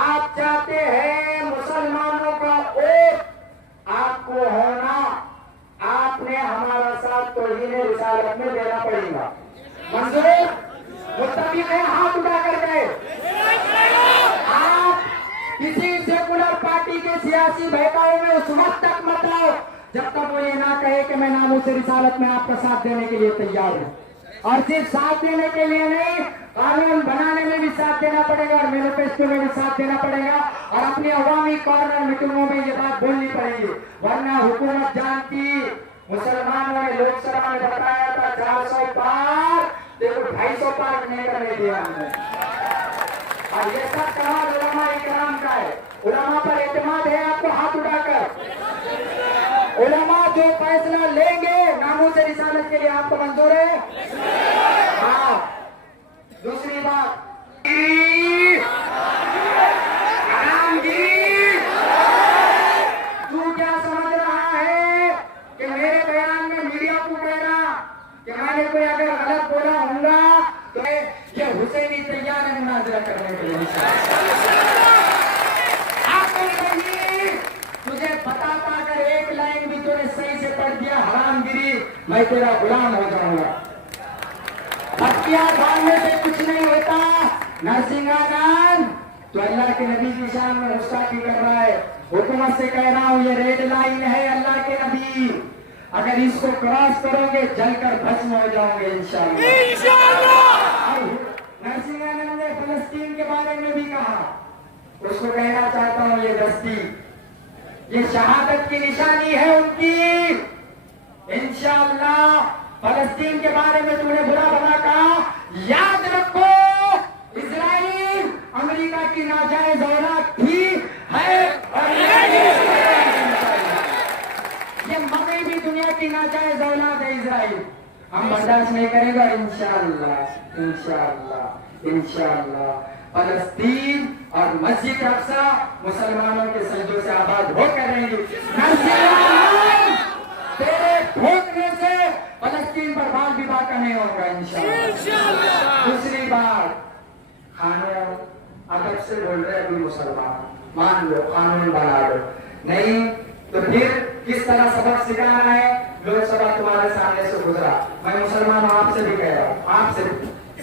आप चाहते हैं मुसलमानों का वोट आपको होना, आपने हमारा साथ तौहीन रिसालत में देना पड़ेगा। मंजूर? मुत्तफिक है? हाथ उठा कर गए। आप किसी सेकुलर पार्टी के सियासी बहकावे में उस वक्त तक मत आओ जब तक वो ये ना कहे कि मैं नामूस रिसालत में आपका साथ देने के लिए तैयार हूं। और सिर्फ साथ देने के लिए नहीं, कानून बनाने में भी साथ देना पड़ेगा और मैनिफेस्टो में भी साथ देना पड़ेगा और अपनी अवामी कॉर्नर मीटिंगों में ये बात बोलनी पड़ेगी। वरना हुकूमत जानती, मुसलमानों ने लोकसभा में बताया था 400 पार, देखो 250 पार नहीं करने दिया हमने। और ये सब कमाल उलमा इकराम का है। उलमा पर एतमाद है आपको? हाथ उठाकर। उलमा जो फैसला लेंगे नामूस रिसालत के लिए आपको मंजूर है? हाँ। दूसरी बात, तू क्या समझ रहा है कि मेरे बयान में मीडिया को कहना कि मैंने कोई अगर गलत बोला होगा तो ये हुसैनी तैयार है मुनाजरा करने के लिए। तुझे बताता अगर एक लाइन भी तूने सही से पढ़ दिया हरामगिरी, मैं तेरा गुलाम हो जाऊंगा। हथियार बांधने से कुछ नहीं होता। नरसिंहानंद तो अल्लाह के नबी की शान में गुस्ताखी कर रहा है। हुकूमत से कह रहा हूं ये रेड लाइन है अल्लाह के नबी, अगर इसको क्रॉस करोगे जलकर भस्म हो जाओगे इंशाअल्लाह। नरसिंहानंद ने फलस्तीन के बारे में भी कहा, उसको कहना चाहता हूं ये बस्ती, ये शहादत की निशानी है उनकी। इंशाअल्लाह फलस्तीन के बारे में तूने बुरा भला कहा, याद रखो इजराइल अमेरिका की नाजायज औलाद थी, है और ये मकई भी दुनिया की नाजायज औलाद है इजराइल। हम बर्दाश्त नहीं करेंगे। इंशाअल्लाह इंशाअल्लाह इंशाअल्लाह फलस्तीन और मस्जिद अक्सा मुसलमानों के सजदों से आबाद होकर रहेंगे। तेरे ठोकने से फलस्तीन पर बाल विवाह का नहीं होगा इंशाअल्लाह। दूसरी बात, कानून अदब से बोल रहे अभी मुसलमान, मान लो कानून बना लो, नहीं तो फिर किस तरह सबक सिखाना है। लोकसभा तुम्हारे सामने से गुजरा, मैं मुसलमान आपसे भी कह रहा हूँ, आपसे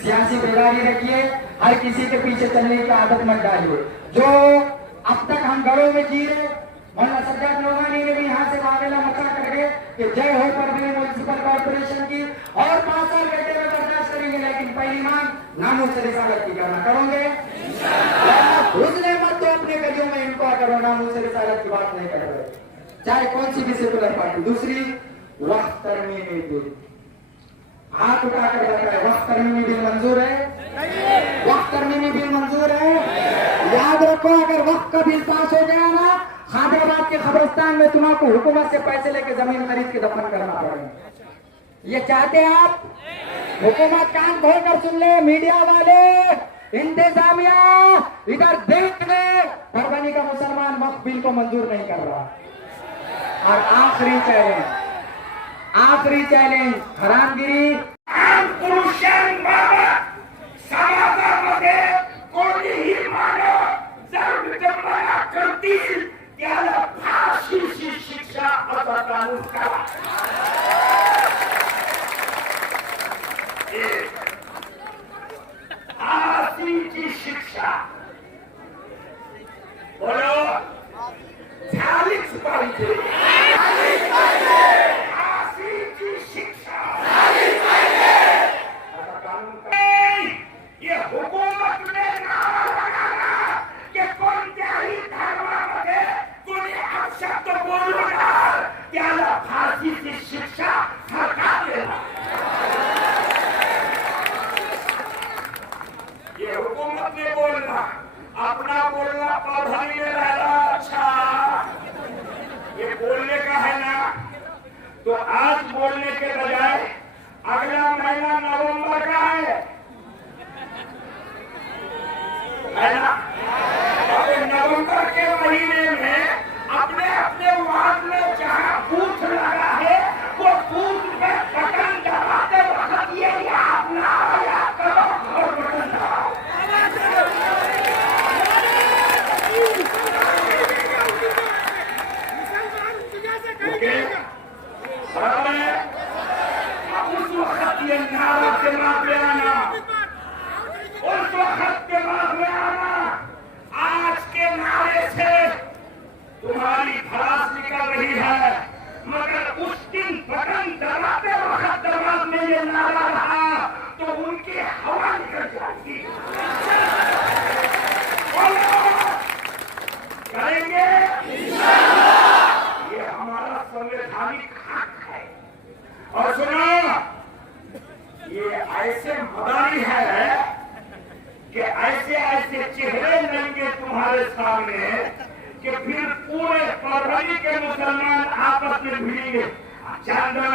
सियासी बेदारी रखिए, हर किसी के पीछे चलने की आदत मत डालिए। जो अब तक हम घरों में जी रहे, मौलाना सज्जाद नौमानी ने भी यहाँ से मामला मचा करके कि जय हो परवीन म्युनिसिपल कॉर्पोरेशन की, और 5 साल बेटे में बर्दाश्त करेंगे, लेकिन पहली मांग नामूस रिसालत की करना। करोगे? घुसने मत तो अपने गलियों में इनको करो, नामूस रिसालत की बात नहीं कर रहे, चाहे कौन सी भी सेकुलर पार्टी। दूसरी, वक्त तरमीमी बिल, हाथ उठाकर बताए वक्त तरमीमी बिल मंजूर है? वक्त तरमीमी बिल मंजूर है? याद रखो अगर वक्त का बिल पास हो गया ना, खादिराबाद के कब्रिस्तान में तुम्हारा हुकूमत से पैसे लेके जमीन खरीद के दफन करना पड़ेगा। ये चाहते हैं आप? हुकूमत कान खोल कर सुन ले, मीडिया वाले, इंतजामिया इधर देख ले, परभनी का मुसलमान वक्त बिल को मंजूर नहीं कर रहा। और आखिरी चॅलेंज हरामगिरी समाजामध्ये कोणीही मानव जर विडंबना करतील त्याला फाशीची शिक्षा असा कानून करा। फाशीची शिक्षा बोलो झालीच पाहिजे। फाशीची शिक्षा ये हुकूमत ने नारा लगाना कि कोणत्याही धर्मामध्ये कोणी अपशब्द बोलणार त्याला फाशीची शिक्षा सरकार देणार। ये हुकूमत ने बोलना, अपना बोलना परभनी में रहना अच्छा, ये बोलने का है ना, तो आज बोलने के बजाय अगला महीना नवंबर का है ना, अब नवंबर के महीने में अपने अपने वार्ड में जहां बूथ लगा है वो बूथ में बटन दबाते वक्त ये याद ना याद करो भड़ास निकल रही है, मगर उस दिन बटन दबाते वक्त दरबार में ये नारा रहा तो उनकी हवा निकल जाएगी। करेंगे, ये हमारा संवैधानिक हक है। और सुनो, ये ऐसे मदारी है कि ऐसे ऐसे चेहरे लेंगे तुम्हारे सामने कि फिर पूरे परवरी के मुसलमान आपस में भिड़ेंगे, जानना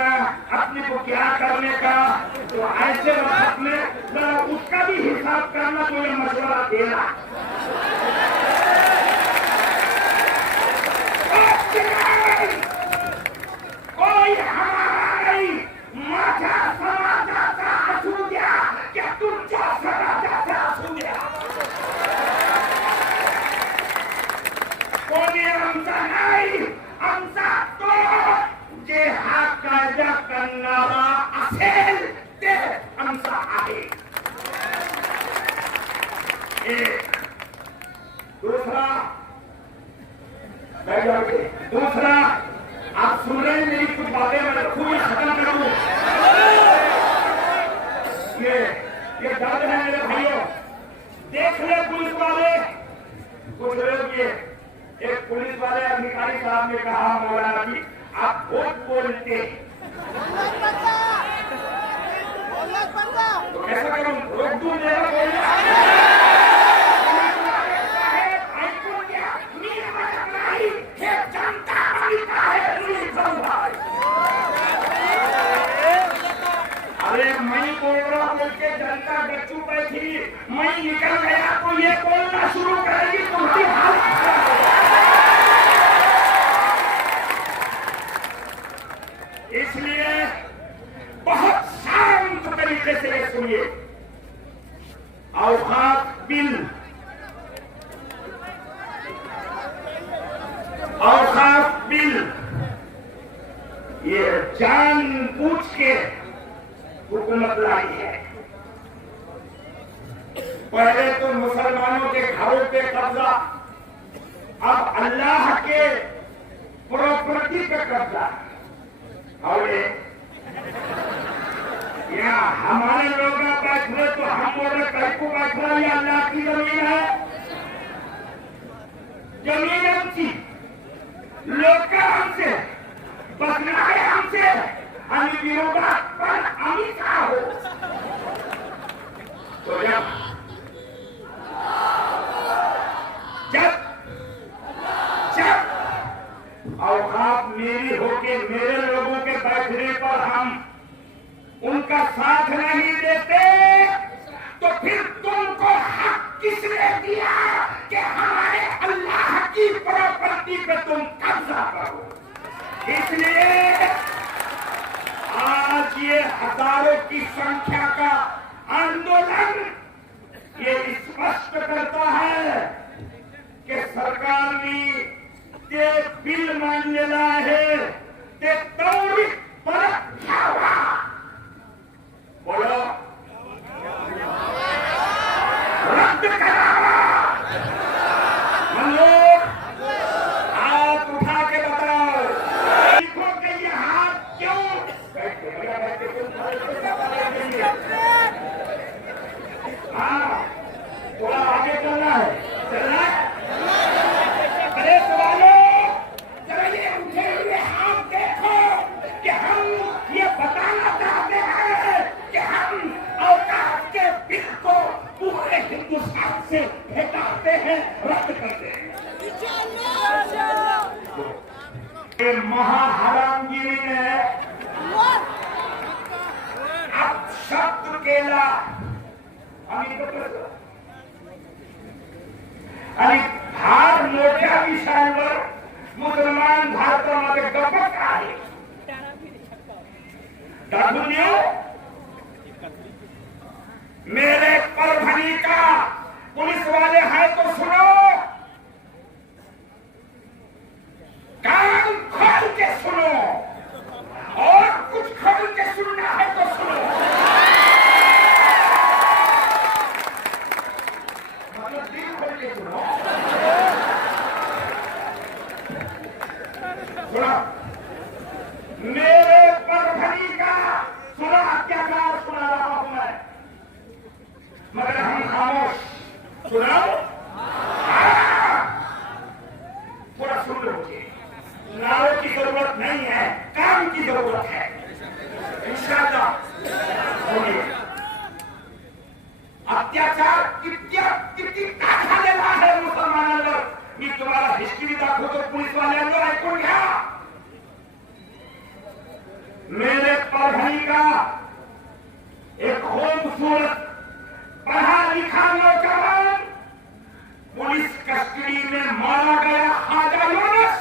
अपने को क्या करने का। तो ऐसे वक्त में जरा उसका भी हिसाब करना, तो ये मशवरा देना। कोई हमारा नहीं, माथा समाजा का असूया, क्या तुम जो समाजा का असूया। कोई हमसा नहीं, हमसा तो जे हाथ कायदा करनारा असेल ते हमसा आहे। एक दूसरा, आप सुन रहे हैं मेरी कुछ बातें, मैं रखूँ खत्म करूँ। ये दर्द है मेरे भाइयों, देख ले पुलिस वाले, कुछ लोग ये एक पुलिस वाले अधिकारी साहब ने कहा, मौलाना जी आप बहुत बोलते, तो कैसा करूँ, रोक दूं मेरा बोलना। अरे मैं बोल रहा बोल के जनता गच्चू पे थी, मैं निकल गया तो ये बोलना शुरू करेगी, तुम्हारी हालत खराब हो जाएगी। इसलिए बहुत शांत तरीके से ये सुनिए। औकात बिल, औकात बिल ये जानबूझ के हुकूमत लाई है। पहले तो मुसलमानों के घरों पे कब्जा, अब अल्लाह के प्रॉपर्टी पे कब्जा। और यहाँ हमारे लोग बैठ हुए तो हम बोल रहे कहीं को बैठ रहे, ये अल्लाह की जमीन है, जमीन हमसी, लोग का हमसे, बदला है हमसे, अमीरों पर अमीर हो। तो जब औकात मेरी होके मेरे लोगों के बैठने पर हम उनका साथ नहीं देते, तो फिर तुमको हक किसने दिया कि हमारे अल्लाह की प्रॉपर्टी पे तुम कब्जा करो। इसलिए आज ये हजारों की संख्या का आंदोलन ये स्पष्ट करता है कि सरकार ने ते बिल मान्यला है, ते त्वरित परत घ्यावा। बोलो, रद्द करावा। मनोज, आप उठा के बताओ, लिखो कि ये हाथ क्यों थोड़ा आगे चलना है, चलना है। अरे सवालों, जरा ये उठे हुए हाथ देखो कि हम ये बताना चाहते हैं कि हम औकात के बिल को पूरे हिंदुस्तान से हटाते हैं, रद्द करते हैं। ये महाहरामगिरी ने अब शब्द केला आणि फार मोठ्या विषयांवर मुसलमान भारतामध्ये गप्प आहे। दाखवून देऊ मेरे परभणी का पुलिस वाले हैं तो सुनो, कान खोल के सुनो, और कुछ खोल के सुनना है तो सुनो। मतलब दिल खोल के सुनो। सुना मेरे परभनी का सुना अत्याचार सुना रहा हूं मैं, मगर हम खामोश। सुनाओ थोड़ा सुन लो मुझे। नारों की जरूरत नहीं है, काम की जरूरत है। इंशाअल्लाह सुनिए, अत्याचार किती का झालेला आहे मुसलमानांवर। मी तुम्हाला हिस्ट्री दाखवतो, पुलिस वाल्यांवर ऐकून घ्या। मेरे परभनी का एक खूबसूरत पढ़ा लिखा नौजवान पुलिस कस्टडी में मारा गया, ख्वाजा यूनुस।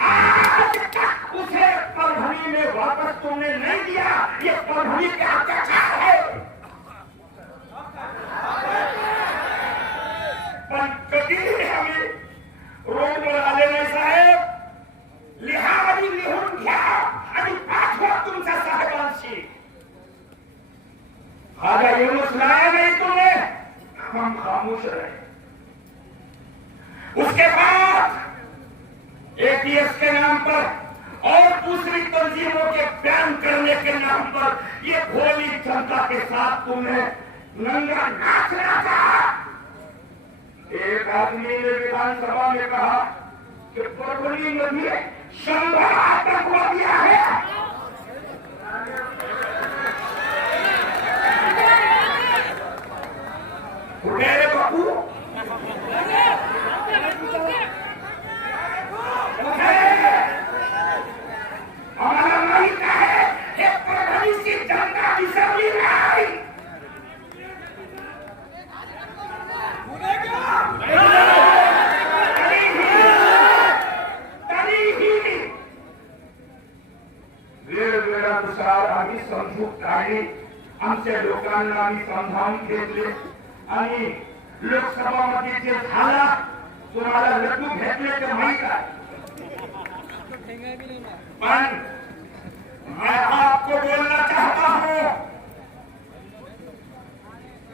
आज तक उसे परभनी में वापस तुमने नहीं दिया। ये परभनी का अत्याचार है। पण कधी आम्ही रोडवर आले नाही साहेब। लिहा आणि लिहून घ्या आणि पाठवा तुमच्या साहेबांशी। ख्वाजा यूनुस लाया नहीं तुमने, हम खामोश रहे। उसके बाद एटीएस के नाम पर और दूसरी तंजीमों के बयान करने के नाम पर ये भोली जनता के साथ तुमने नंगा नाच नाचा। एक आदमी ने विधानसभा में कहा कि परभनी में भी 100 आतंकवादियां हैं। मेरे बापू हमारा मालिक है, ये परभनी की जनता की सभी आई। वेळेनुसार आम्ही समजूत काढली, आमच्या लोकांना आम्ही समजावून घेतले आणि लोकसभामध्ये जे झाला तुम्हाला लड्डू भेटले ते माहीत आहे। पण मैं आपको बोलना चाहता हूं,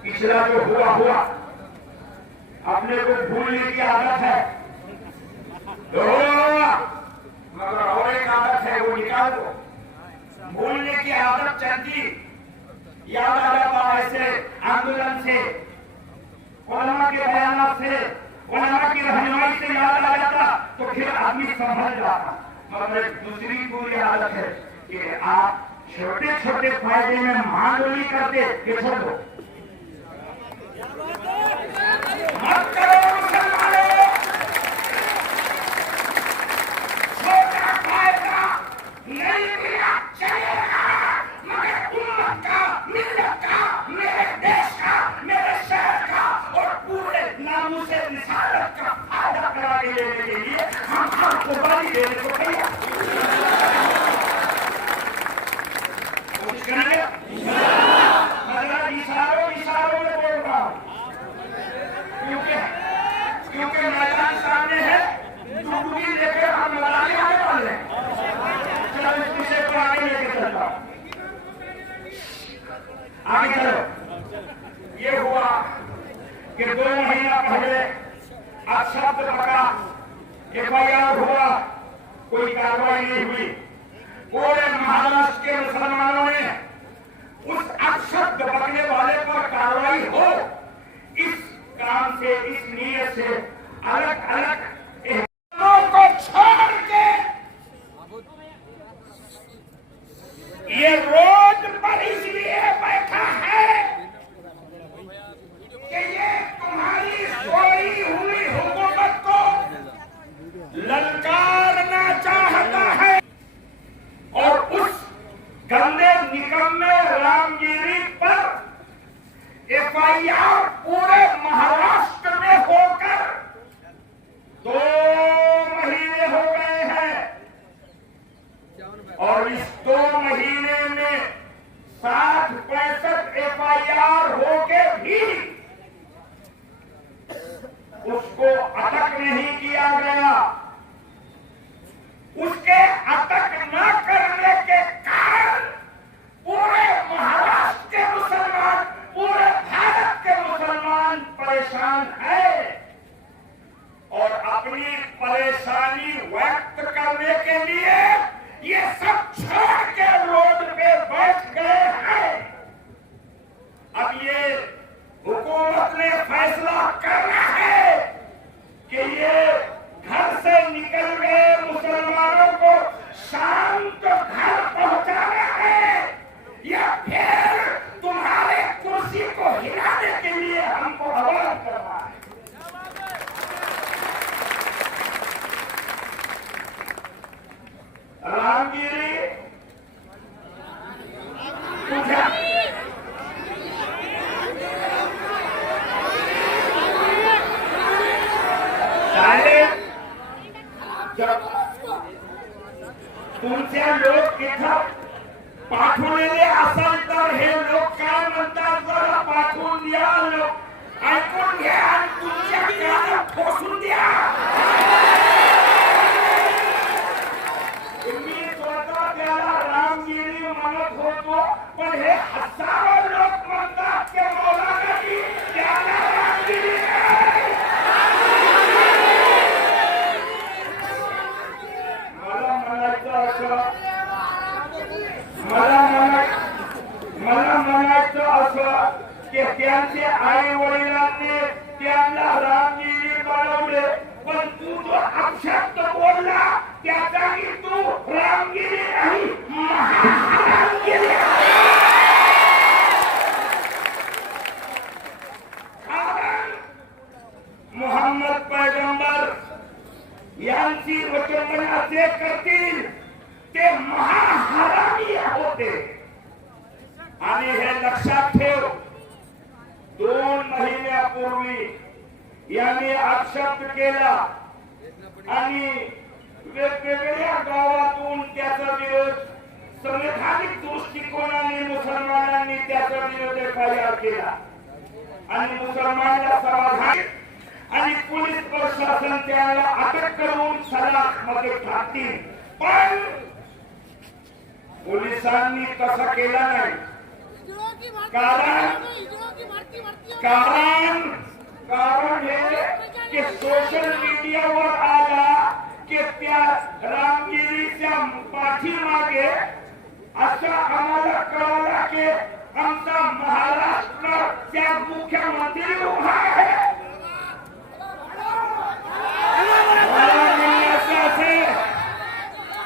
पिछला जो हुआ हुआ अपने को भूलने की आदत है। मगर और एक आदत है, वो निकाल दो। भूलने की आदत चलती याद आ जाता ऐसे आंदोलन से, उलमा के बयानात से, उलमा की रहनुमाई से याद आ जाता तो फिर आदमी संभल जाता। मगर एक दूसरी बुरी आदत है कि आप छोटे छोटे फायदे में मांगोली करते, ये छोड़ दो। मत करो मुसलमानों, छोटा फायदा नहीं मिला चलेगा, मगर उम्मत का, मिल्लत का, मेरे देश का, मेरे शहर का और पूरे नामों से रिसालत का फायदा करा के लेने के लिए हम हर कुर्बानी देने को तैयार। कोशिश करेंगे, मतलब इशारों में बोल रहा हूं, क्योंकि मैदान सामने है। टुकड़ी लेकर हम लड़ाई आने वाले हैं। चलो इस विषय को आगे लेके चलता हूं, आगे चलो। ये हुआ कि 2 महीना पहले अपशब्द पकड़ा, FIR हुआ, कोई कार्रवाई नहीं हुई। पूरे महाराष्ट्र के मुसलमानों ने उस अपशब्द पकड़ने वाले पर कार्रवाई हो, इस काम से, इस नीयत से अलग अलग को छोड़ के ये रोड पर इसलिए बैठा है कि ये तुम्हारी सोई हुई हुकूमत को ललकारना चाहता है और उस गंदे निकम्मे रामगिरी पर FIR पूरे महाराष्ट्र में होकर 2 महीने हो गए हैं और इस 2 महीने में 60-65 FIR होके भी उसको अटक नहीं किया गया। उसके अटक न करने के कारण पूरे महाराष्ट्र के मुसलमान, पूरे भारत के मुसलमान परेशान है और अपनी परेशानी व्यक्त करने रामगिरी तुझ्या साहेब तुमच्या लोक इथं पाठवलेले असाल तर हे लोक काय म्हणतात जरा पाठवून द्या लोक ऐकून घ्या आणि तुमच्या कानात ठोसून द्या तुम्ही स्वतः त्याला रामगिरी म्हणत होतो पण हे हजारो लोक म्हणतात की मौलानाजी त्याला रामगिरी नाही. मला म्हणायचं असं की त्यांचे आई वडिलांनी त्यांना रामगिरी बनवले पण तू जो अपशब्द बोलला त्याचा की तू रामगिरी नाही महारामगिरी मोहम्मद पैगंबर यांची वचनबद्ध जे करतील ते महाहरामी होते आणि हे लक्षात ठेव 2 महिन्यापूर्वी यांनी अपशब्द केला आणि वेगवेगळ्या गावातून त्याचा विरोध संवैधानिक दृष्टिकोनाने मुसलमानांनी त्याचा विरोध तयार केला आणि मुसलमानांना समाधान आणि पोलीस प्रशासन त्याला अटक करून सलाखमध्ये टाकतील पण पोलिसांनी तसं केलं नाही कारण हे की सोशल मीडियावर आला की त्या रामगिरीच्या पाठीमागे असं आम्हाला कळलं की आमचा महाराष्ट्राच्या मुख्यमंत्री उभा आहे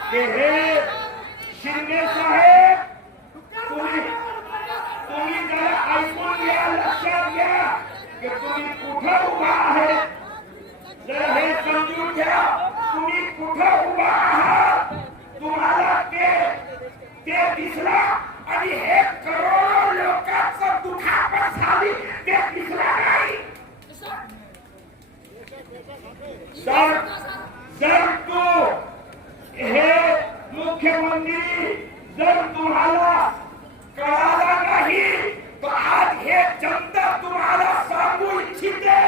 कि हे शिंदे साहेब तुम्ही जरा ऐकून घ्या लक्षात घ्या की तुम्ही कुठं उभा आहे जर हे समजून घ्या तुम्ही कुठं उभा आहात तुम्हाला ते दिसला आणि हे करोडो लोकांचं दुखापत झाली ते दिसला नाही जर तू हे मुख्यमंत्री जर तुम्हाला कळाला नाही तो आज हे जनता तुम्हाला सांगू इच्छिते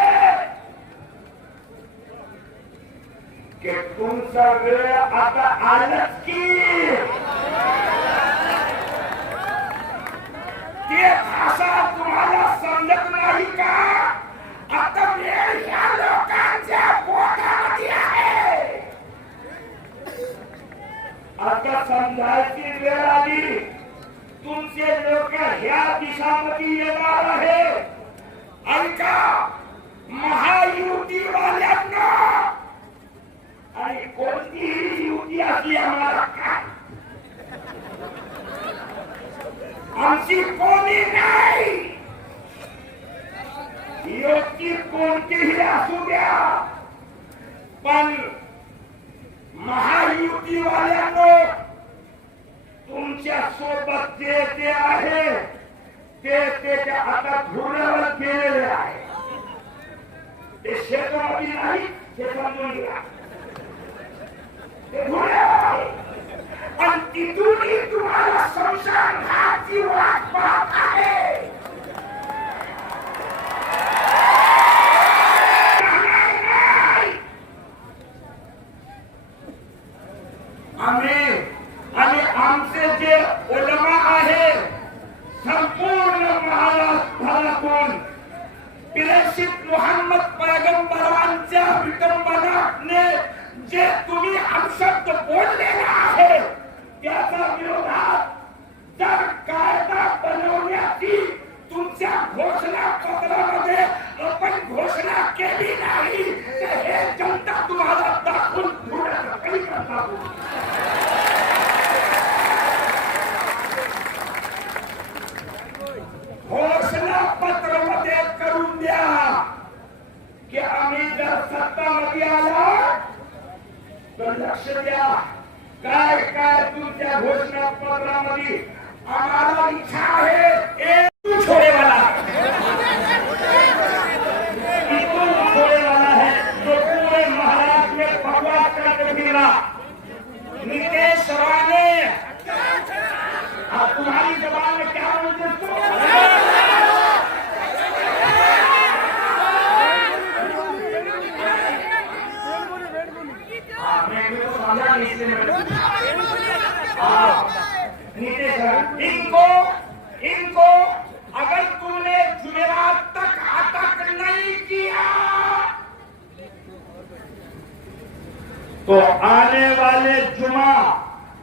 की तुमचा वेळ आता आलाच की ते भाषा तुम्हाला समजत नाही का आता वेळ ह्या लोकांच्या पोटामध्ये आहे आता समजायची वेळ आली तुमचे लोक ह्या दिशामध्ये येणार आहे ऐका महायुतीवाल्यांना आणि कोणतीही युती असली आम्हाला काय आमची कोणी नाही युती कोणतीही असू द्या पण महायुतीवाल्यांनो तुमच्या सोबत जे आहे ते आता धुळ्यावर केलेले आहे ते शेतामध्ये नाही हे समजून घ्या ते धुळ्यावर आहे आणि तिथूनही तुम्हाला संसारची वाट पाहत आहे आणि आमचे जे उलमा आहे संपूर्ण महाराष्ट्रातून प्रेषित मोहम्मद पैगंबरांच्या विटंबनाने जे तुम्ही अपशब्द बोललेला आहे त्याच्या विरोधात जर कायदा बनवण्याची तुमच्या घोषणा पत्रामध्ये आपण घोषणा केली नाही तर हे जनता तुम्हाला दाखवून पुढे काही करता घोषणा पत्रामध्ये करून द्या की आम्ही जर सत्तामध्ये आला तर लक्ष द्या काय काय तुमच्या घोषणा पत्रामध्ये आम्हाला इच्छा आहे एक छोड़े वाला है जो पूरे महाराष्ट्र में बकवास करके फिरा नीतीश राणे। तुम्हारी जबान में क्या बोलते हो? इनको अगर तुमने जुमेरात तक अटक नहीं किया तो आने वाले जुमा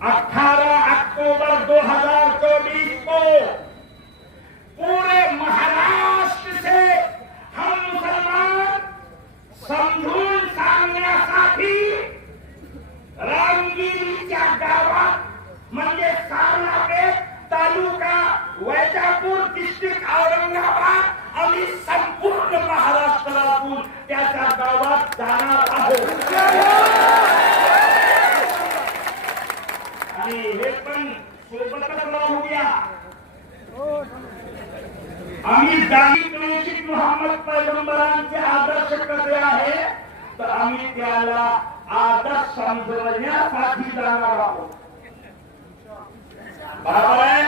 18 अक्टूबर 2024 को पूरे महाराष्ट्र से हम मुसलमान समजून सांगण्यासाठी रामगिरीच्या गावात म्हणजे सारनापेठ तालुका वैजापूर डिस्ट्रिक्ट औरंगाबाद आम्ही संपूर्ण महाराष्ट्रातून त्याच्या गावात जाणार आहोत आणि हे पण सोबतच राहूया। आम्ही जाहीर प्रेषित मुहम्मद पैगंबरांचे आदर्श कसे आहे तर आम्ही त्याला आदर्श समजवण्यासाठी जाणार आहोत। बराबर है?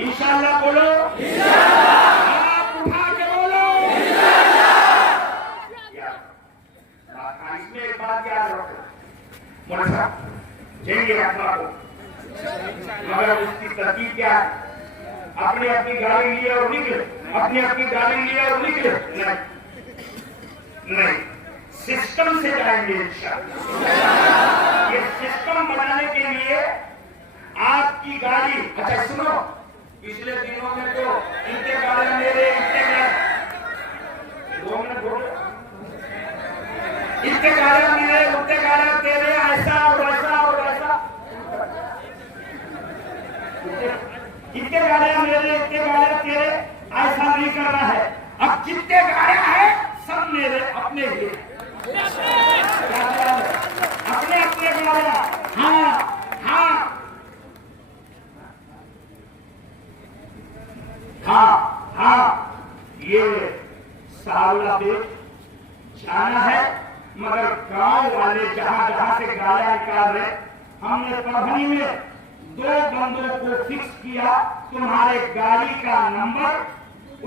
इंशाअल्लाह बोलो, आप उठा के बोलो। इसमें एक बात याद रखो, मोदी साहब जेंगे अपना को मगर उसकी तरकीब क्या है? अपनी अपनी गाड़ी लिए और निकले, अपनी अपनी गाड़ी लिए और निकले नहीं, सिस्टम से जाएंगे इंशाअल्लाह। ये सिस्टम बनाने के लिए आपकी गाड़ी, अच्छा सुनो, पिछले दिनों में तो इनके गाड़ी मेरे इनके गाड़ी मेरे उनके गाड़ी तेरे ऐसा और वैसा और वैसा, इनके गाड़ी मेरे इनके गाड़ी तेरे ऐसा नहीं करना है। अब जितने गाड़ियां हैं सब मेरे अपने ही अपने अपने गाड़ियां। हाँ हाँ हाँ हाँ ये सावला देश जाना है मगर गांव वाले जहां जहां से गाड़ियां निकाल रहे हमने परभनी में 2 बंदों को फिक्स किया। तुम्हारे गाड़ी का नंबर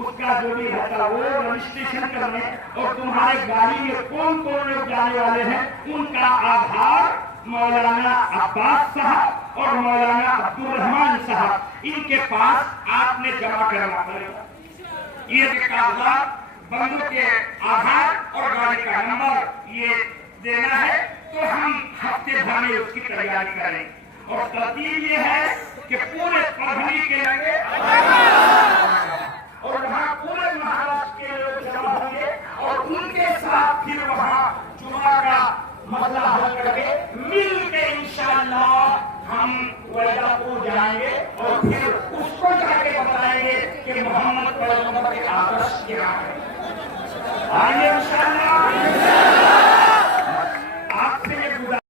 उसका जो भी रहता वो रजिस्ट्रेशन करने और तुम्हारे गाड़ी में कौन कौन लोग जाने वाले हैं उनका आधार मौलाना अब्बास साहब और मौलाना अब्दुल रहमान साहब इनके पास आपने जमा करना पड़ेगा। ये कागजात बंदों के आधार और गाड़ी का नंबर ये देना है तो हम हफ्ते भर में उसकी तैयारी करें और तरतीब ये है कि पूरे परभनी के लगे और वहाँ पूरे महाराष्ट्र के लोग जमा होंगे और उनके साथ फिर वहाँ जुमा का मसला हल करके मिल के इंशाअल्लाह हम वैजापुर जाएंगे और फिर उसको जाके बताएंगे कि मोहम्मद पैगंबर के आदर्श क्या है। आइए इंशाअल्लाह आपसे ये गुजारिश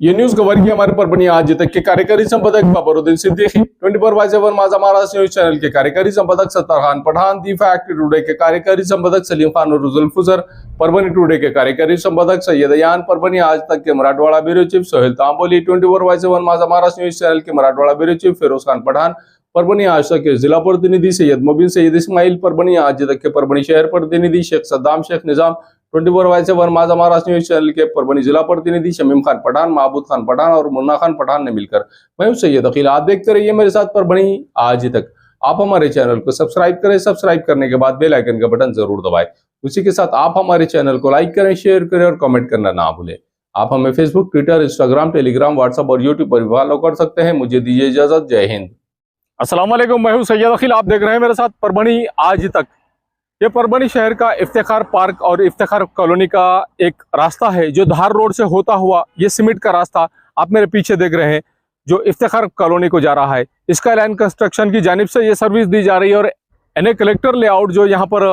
ये न्यूज कवर की हमारे परभणी आज तक के कार्यकारी संपादक बाबरुद्दीन सिद्दीकी, 24/7 माझा महाराष्ट्र न्यूज चैनल के कार्यकारी संपादक Sattar Khan Pathan, The Fact Today के कार्यकारी संपादक सलीम खान और रुजुल फुजर, परभणी टुडे के कार्यकारी संपादक सैयद यान, परभणी आज तक के मराठवाड़ा ब्यूरो चीफ सोहेल तांबोली, 24/7 माझा महाराष्ट्र न्यूज चैनल के मराठवाड़ा ब्यूरो चीफ फिरोज खान पठान, परभणी आज तक के जिला प्रतिनिधि सैयद मुबीन सैयद इस्माइल, परभणी आज तक के परभणी शहर प्रतिनिधि शेख सद्दाम शेख निजाम, 24/7 माझा महाराष्ट्र न्यूज चैनल के परभणी जिला प्रतिनिधि शमीम खान पठान, महबूद खान पठान और मुन्ना खान पठान ने मिलकर मैं हूं सैयद अकील। आप देखते रहिए मेरे साथ परभणी आज तक। आप हमारे चैनल को सब्सक्राइब करें, सब्सक्राइब करने के बाद बेल आइकन का बटन जरूर दबाएं। उसी के साथ आप हमारे चैनल को लाइक करें, शेयर करें और कमेंट करना ना भूलें। आप हमें Facebook, Twitter, Instagram, Telegram, WhatsApp और यूट्यूब पर भी फॉलो कर सकते हैं। मुझे दीजिए इजाजत। जय हिंद। अस्सलाम वालेकुम, मैं हूं सैयद अकील। आप देख रहे हैं मेरे साथ परभणी आज तक। ये परभणी शहर का इफ्तिखार पार्क और इफ्तिखार कॉलोनी का एक रास्ता है जो धार रोड से होता हुआ ये सीमेंट का रास्ता आप मेरे पीछे देख रहे हैं। जो इफ्तिखार कॉलोनी को जा रहा है, स्काईलाइन कंस्ट्रक्शन की जानिब से ये सर्विस दी जा रही है। और एनए कलेक्टर लेआउट जो यहाँ पर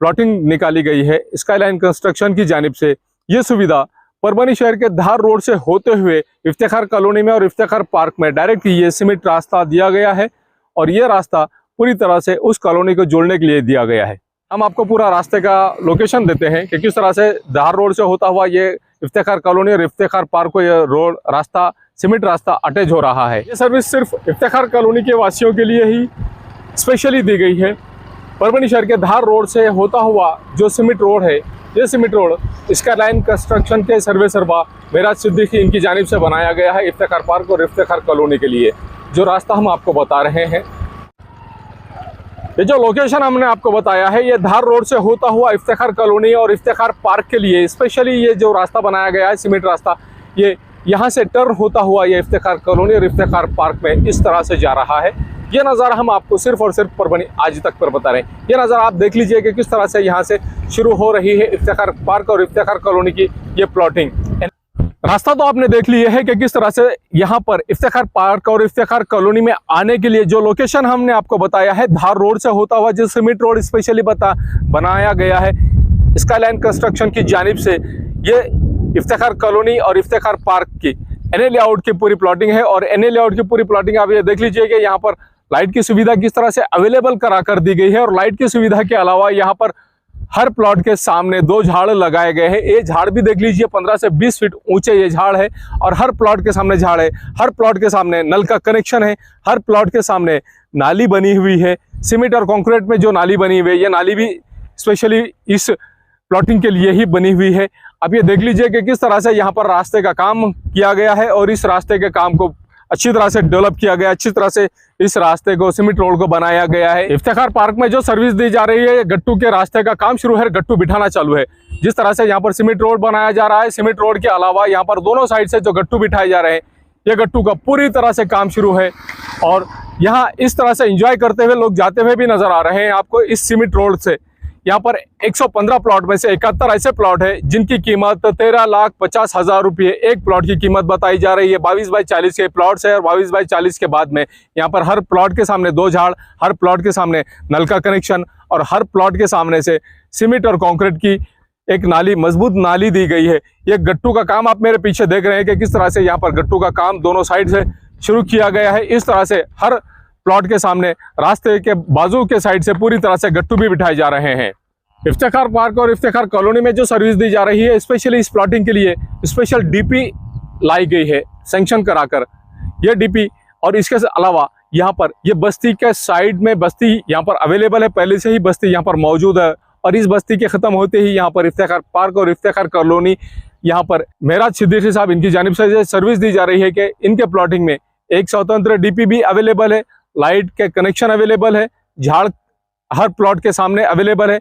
प्लॉटिंग निकाली गई है स्काईलाइन कंस्ट्रक्शन की जानिब से, ये सुविधा परभनी शहर के धार रोड से होते हुए इफ्तिखार कॉलोनी में और इफ्तिखार पार्क में डायरेक्ट ये सीमेंट रास्ता दिया गया है। और ये रास्ता पूरी तरह से उस कॉलोनी को जोड़ने के लिए दिया गया है। हम आपको पूरा रास्ते का लोकेशन देते हैं कि किस तरह से धार रोड से होता हुआ ये इफ्तिखार कॉलोनी और इफ्तिखार पार्क को ये रोड रास्ता सीमेंट रास्ता अटैच हो रहा है। ये सर्विस सिर्फ इफ्तिखार कॉलोनी के वासियों के लिए ही स्पेशली दी गई है। परभनी शहर के धार रोड से होता हुआ जो सीमेंट रोड है, ये सीमेंट रोड स्काईलाइन कंस्ट्रक्शन के सर्वे सर्वा मेराज सिद्दीकी इनकी जानिब से बनाया गया है इफ्तिखार पार्क और इफ्तिखार कॉलोनी के लिए। जो रास्ता हम आपको बता रहे हैं, ये जो लोकेशन हमने आपको बताया है, ये धार रोड से होता हुआ इफ्तिखार कॉलोनी और इफ्तिखार पार्क के लिए स्पेशली ये जो रास्ता बनाया गया है सीमेंट रास्ता, ये यहाँ से टर्न होता हुआ ये इफ्तिखार कॉलोनी और इफ्तिखार पार्क में इस तरह से जा रहा है। ये नज़ारा हम आपको सिर्फ और सिर्फ परभनी आज तक पर बता रहे हैं। ये नज़ारा आप देख लीजिए कि किस तरह से यहाँ से शुरू हो रही है इफ्तिखार पार्क और इफ्तिखार कॉलोनी की ये प्लॉटिंग। रास्ता तो आपने देख लिया है कि किस तरह से यहाँ पर इफ्तिखार पार्क और इफ्तिखार कॉलोनी में आने के लिए जो लोकेशन हमने आपको बताया है धार रोड से होता हुआ जो सीमेंट रोड स्पेशली बनाया गया है स्काईलाइन कंस्ट्रक्शन की जानिब से, ये इफ्तिखार कॉलोनी और इफ्तिखार पार्क की एनए लेआउट की पूरी प्लॉटिंग है। और एनए लेआउट की पूरी प्लॉटिंग आप ये देख लीजिए कि यहाँ पर लाइट की सुविधा किस तरह से अवेलेबल करा कर दी गई है। और लाइट की सुविधा के अलावा यहाँ पर हर प्लॉट के सामने 2 झाड़ लगाए गए हैं। ये झाड़ भी देख लीजिए 15 से 20 फीट ऊंचे ये झाड़ है और हर प्लॉट के सामने झाड़ है। हर प्लॉट के सामने नल का कनेक्शन है। हर प्लॉट के सामने नाली बनी हुई है। सीमेंट और कंक्रीट में जो नाली बनी हुई है, ये नाली भी स्पेशली इस प्लॉटिंग के लिए ही बनी हुई है। अब ये देख लीजिए कि किस तरह से यहाँ पर रास्ते का काम किया गया है और इस रास्ते के काम को अच्छी तरह से डेवलप किया गया, अच्छी तरह से इस रास्ते को सीमेंट रोड को बनाया गया है। इफ्तिखार पार्क में जो सर्विस दी जा रही है, गट्टू के रास्ते का काम शुरू है, गट्टू बिठाना चालू है। जिस तरह से यहाँ पर सीमेंट रोड बनाया जा रहा है, सीमेंट रोड के अलावा यहाँ पर दोनों साइड से जो गट्टू बिठाए जा रहे हैं, ये गट्टू का पूरी तरह से काम शुरू है। और यहाँ इस तरह से एंजॉय करते हुए लोग जाते हुए भी नजर आ रहे हैं आपको इस सीमेंट रोड से। यहाँ पर 115 प्लॉट में से 71 ऐसे प्लॉट है जिनकी कीमत 13,50,000 रुपये एक प्लॉट की कीमत बताई जा रही है। 22 बाई 40 के प्लॉट्स है और 22 बाई 40 के बाद में यहाँ पर हर प्लॉट के सामने 2 झाड़, हर प्लॉट के सामने नल का कनेक्शन और हर प्लॉट के सामने से सीमेंट और कंक्रीट की एक नाली, मजबूत नाली दी गई है। ये गट्टू का काम आप मेरे पीछे देख रहे हैं कि किस तरह से यहाँ पर गट्टू का काम दोनों साइड से शुरू किया गया है। इस तरह से हर प्लॉट के सामने रास्ते के बाजू के साइड से पूरी तरह से गट्टू भी बिठाए जा रहे हैं। इफ्तिखार पार्क और इफ्तिखार कॉलोनी में जो सर्विस दी जा रही है, स्पेशली इस प्लॉटिंग के लिए स्पेशल डीपी लाई गई है सैंक्शन कराकर। ये डीपी और इसके अलावा यहाँ पर ये बस्ती के साइड में बस्ती यहाँ पर अवेलेबल है, पहले से ही बस्ती यहाँ पर मौजूद है। और इस बस्ती के ख़त्म होते ही यहाँ पर इफ्तिखार पार्क और इफ्तिखार कॉलोनी यहाँ पर मेराज सिद्दीकी साहब इनकी जानिब से सर्विस दी जा रही है कि इनके प्लॉटिंग में एक स्वतंत्र डीपी भी अवेलेबल है, लाइट के कनेक्शन अवेलेबल है, झाड़ हर प्लॉट के सामने अवेलेबल है।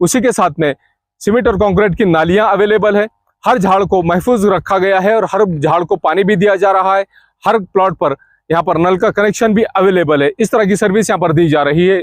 उसी के साथ में सीमेंट और कंक्रीट की नालियां अवेलेबल है। हर झाड़ को महफूज रखा गया है और हर झाड़ को पानी भी दिया जा रहा है। हर प्लॉट पर यहाँ पर नल का कनेक्शन भी अवेलेबल है। इस तरह की सर्विस यहाँ पर दी जा रही है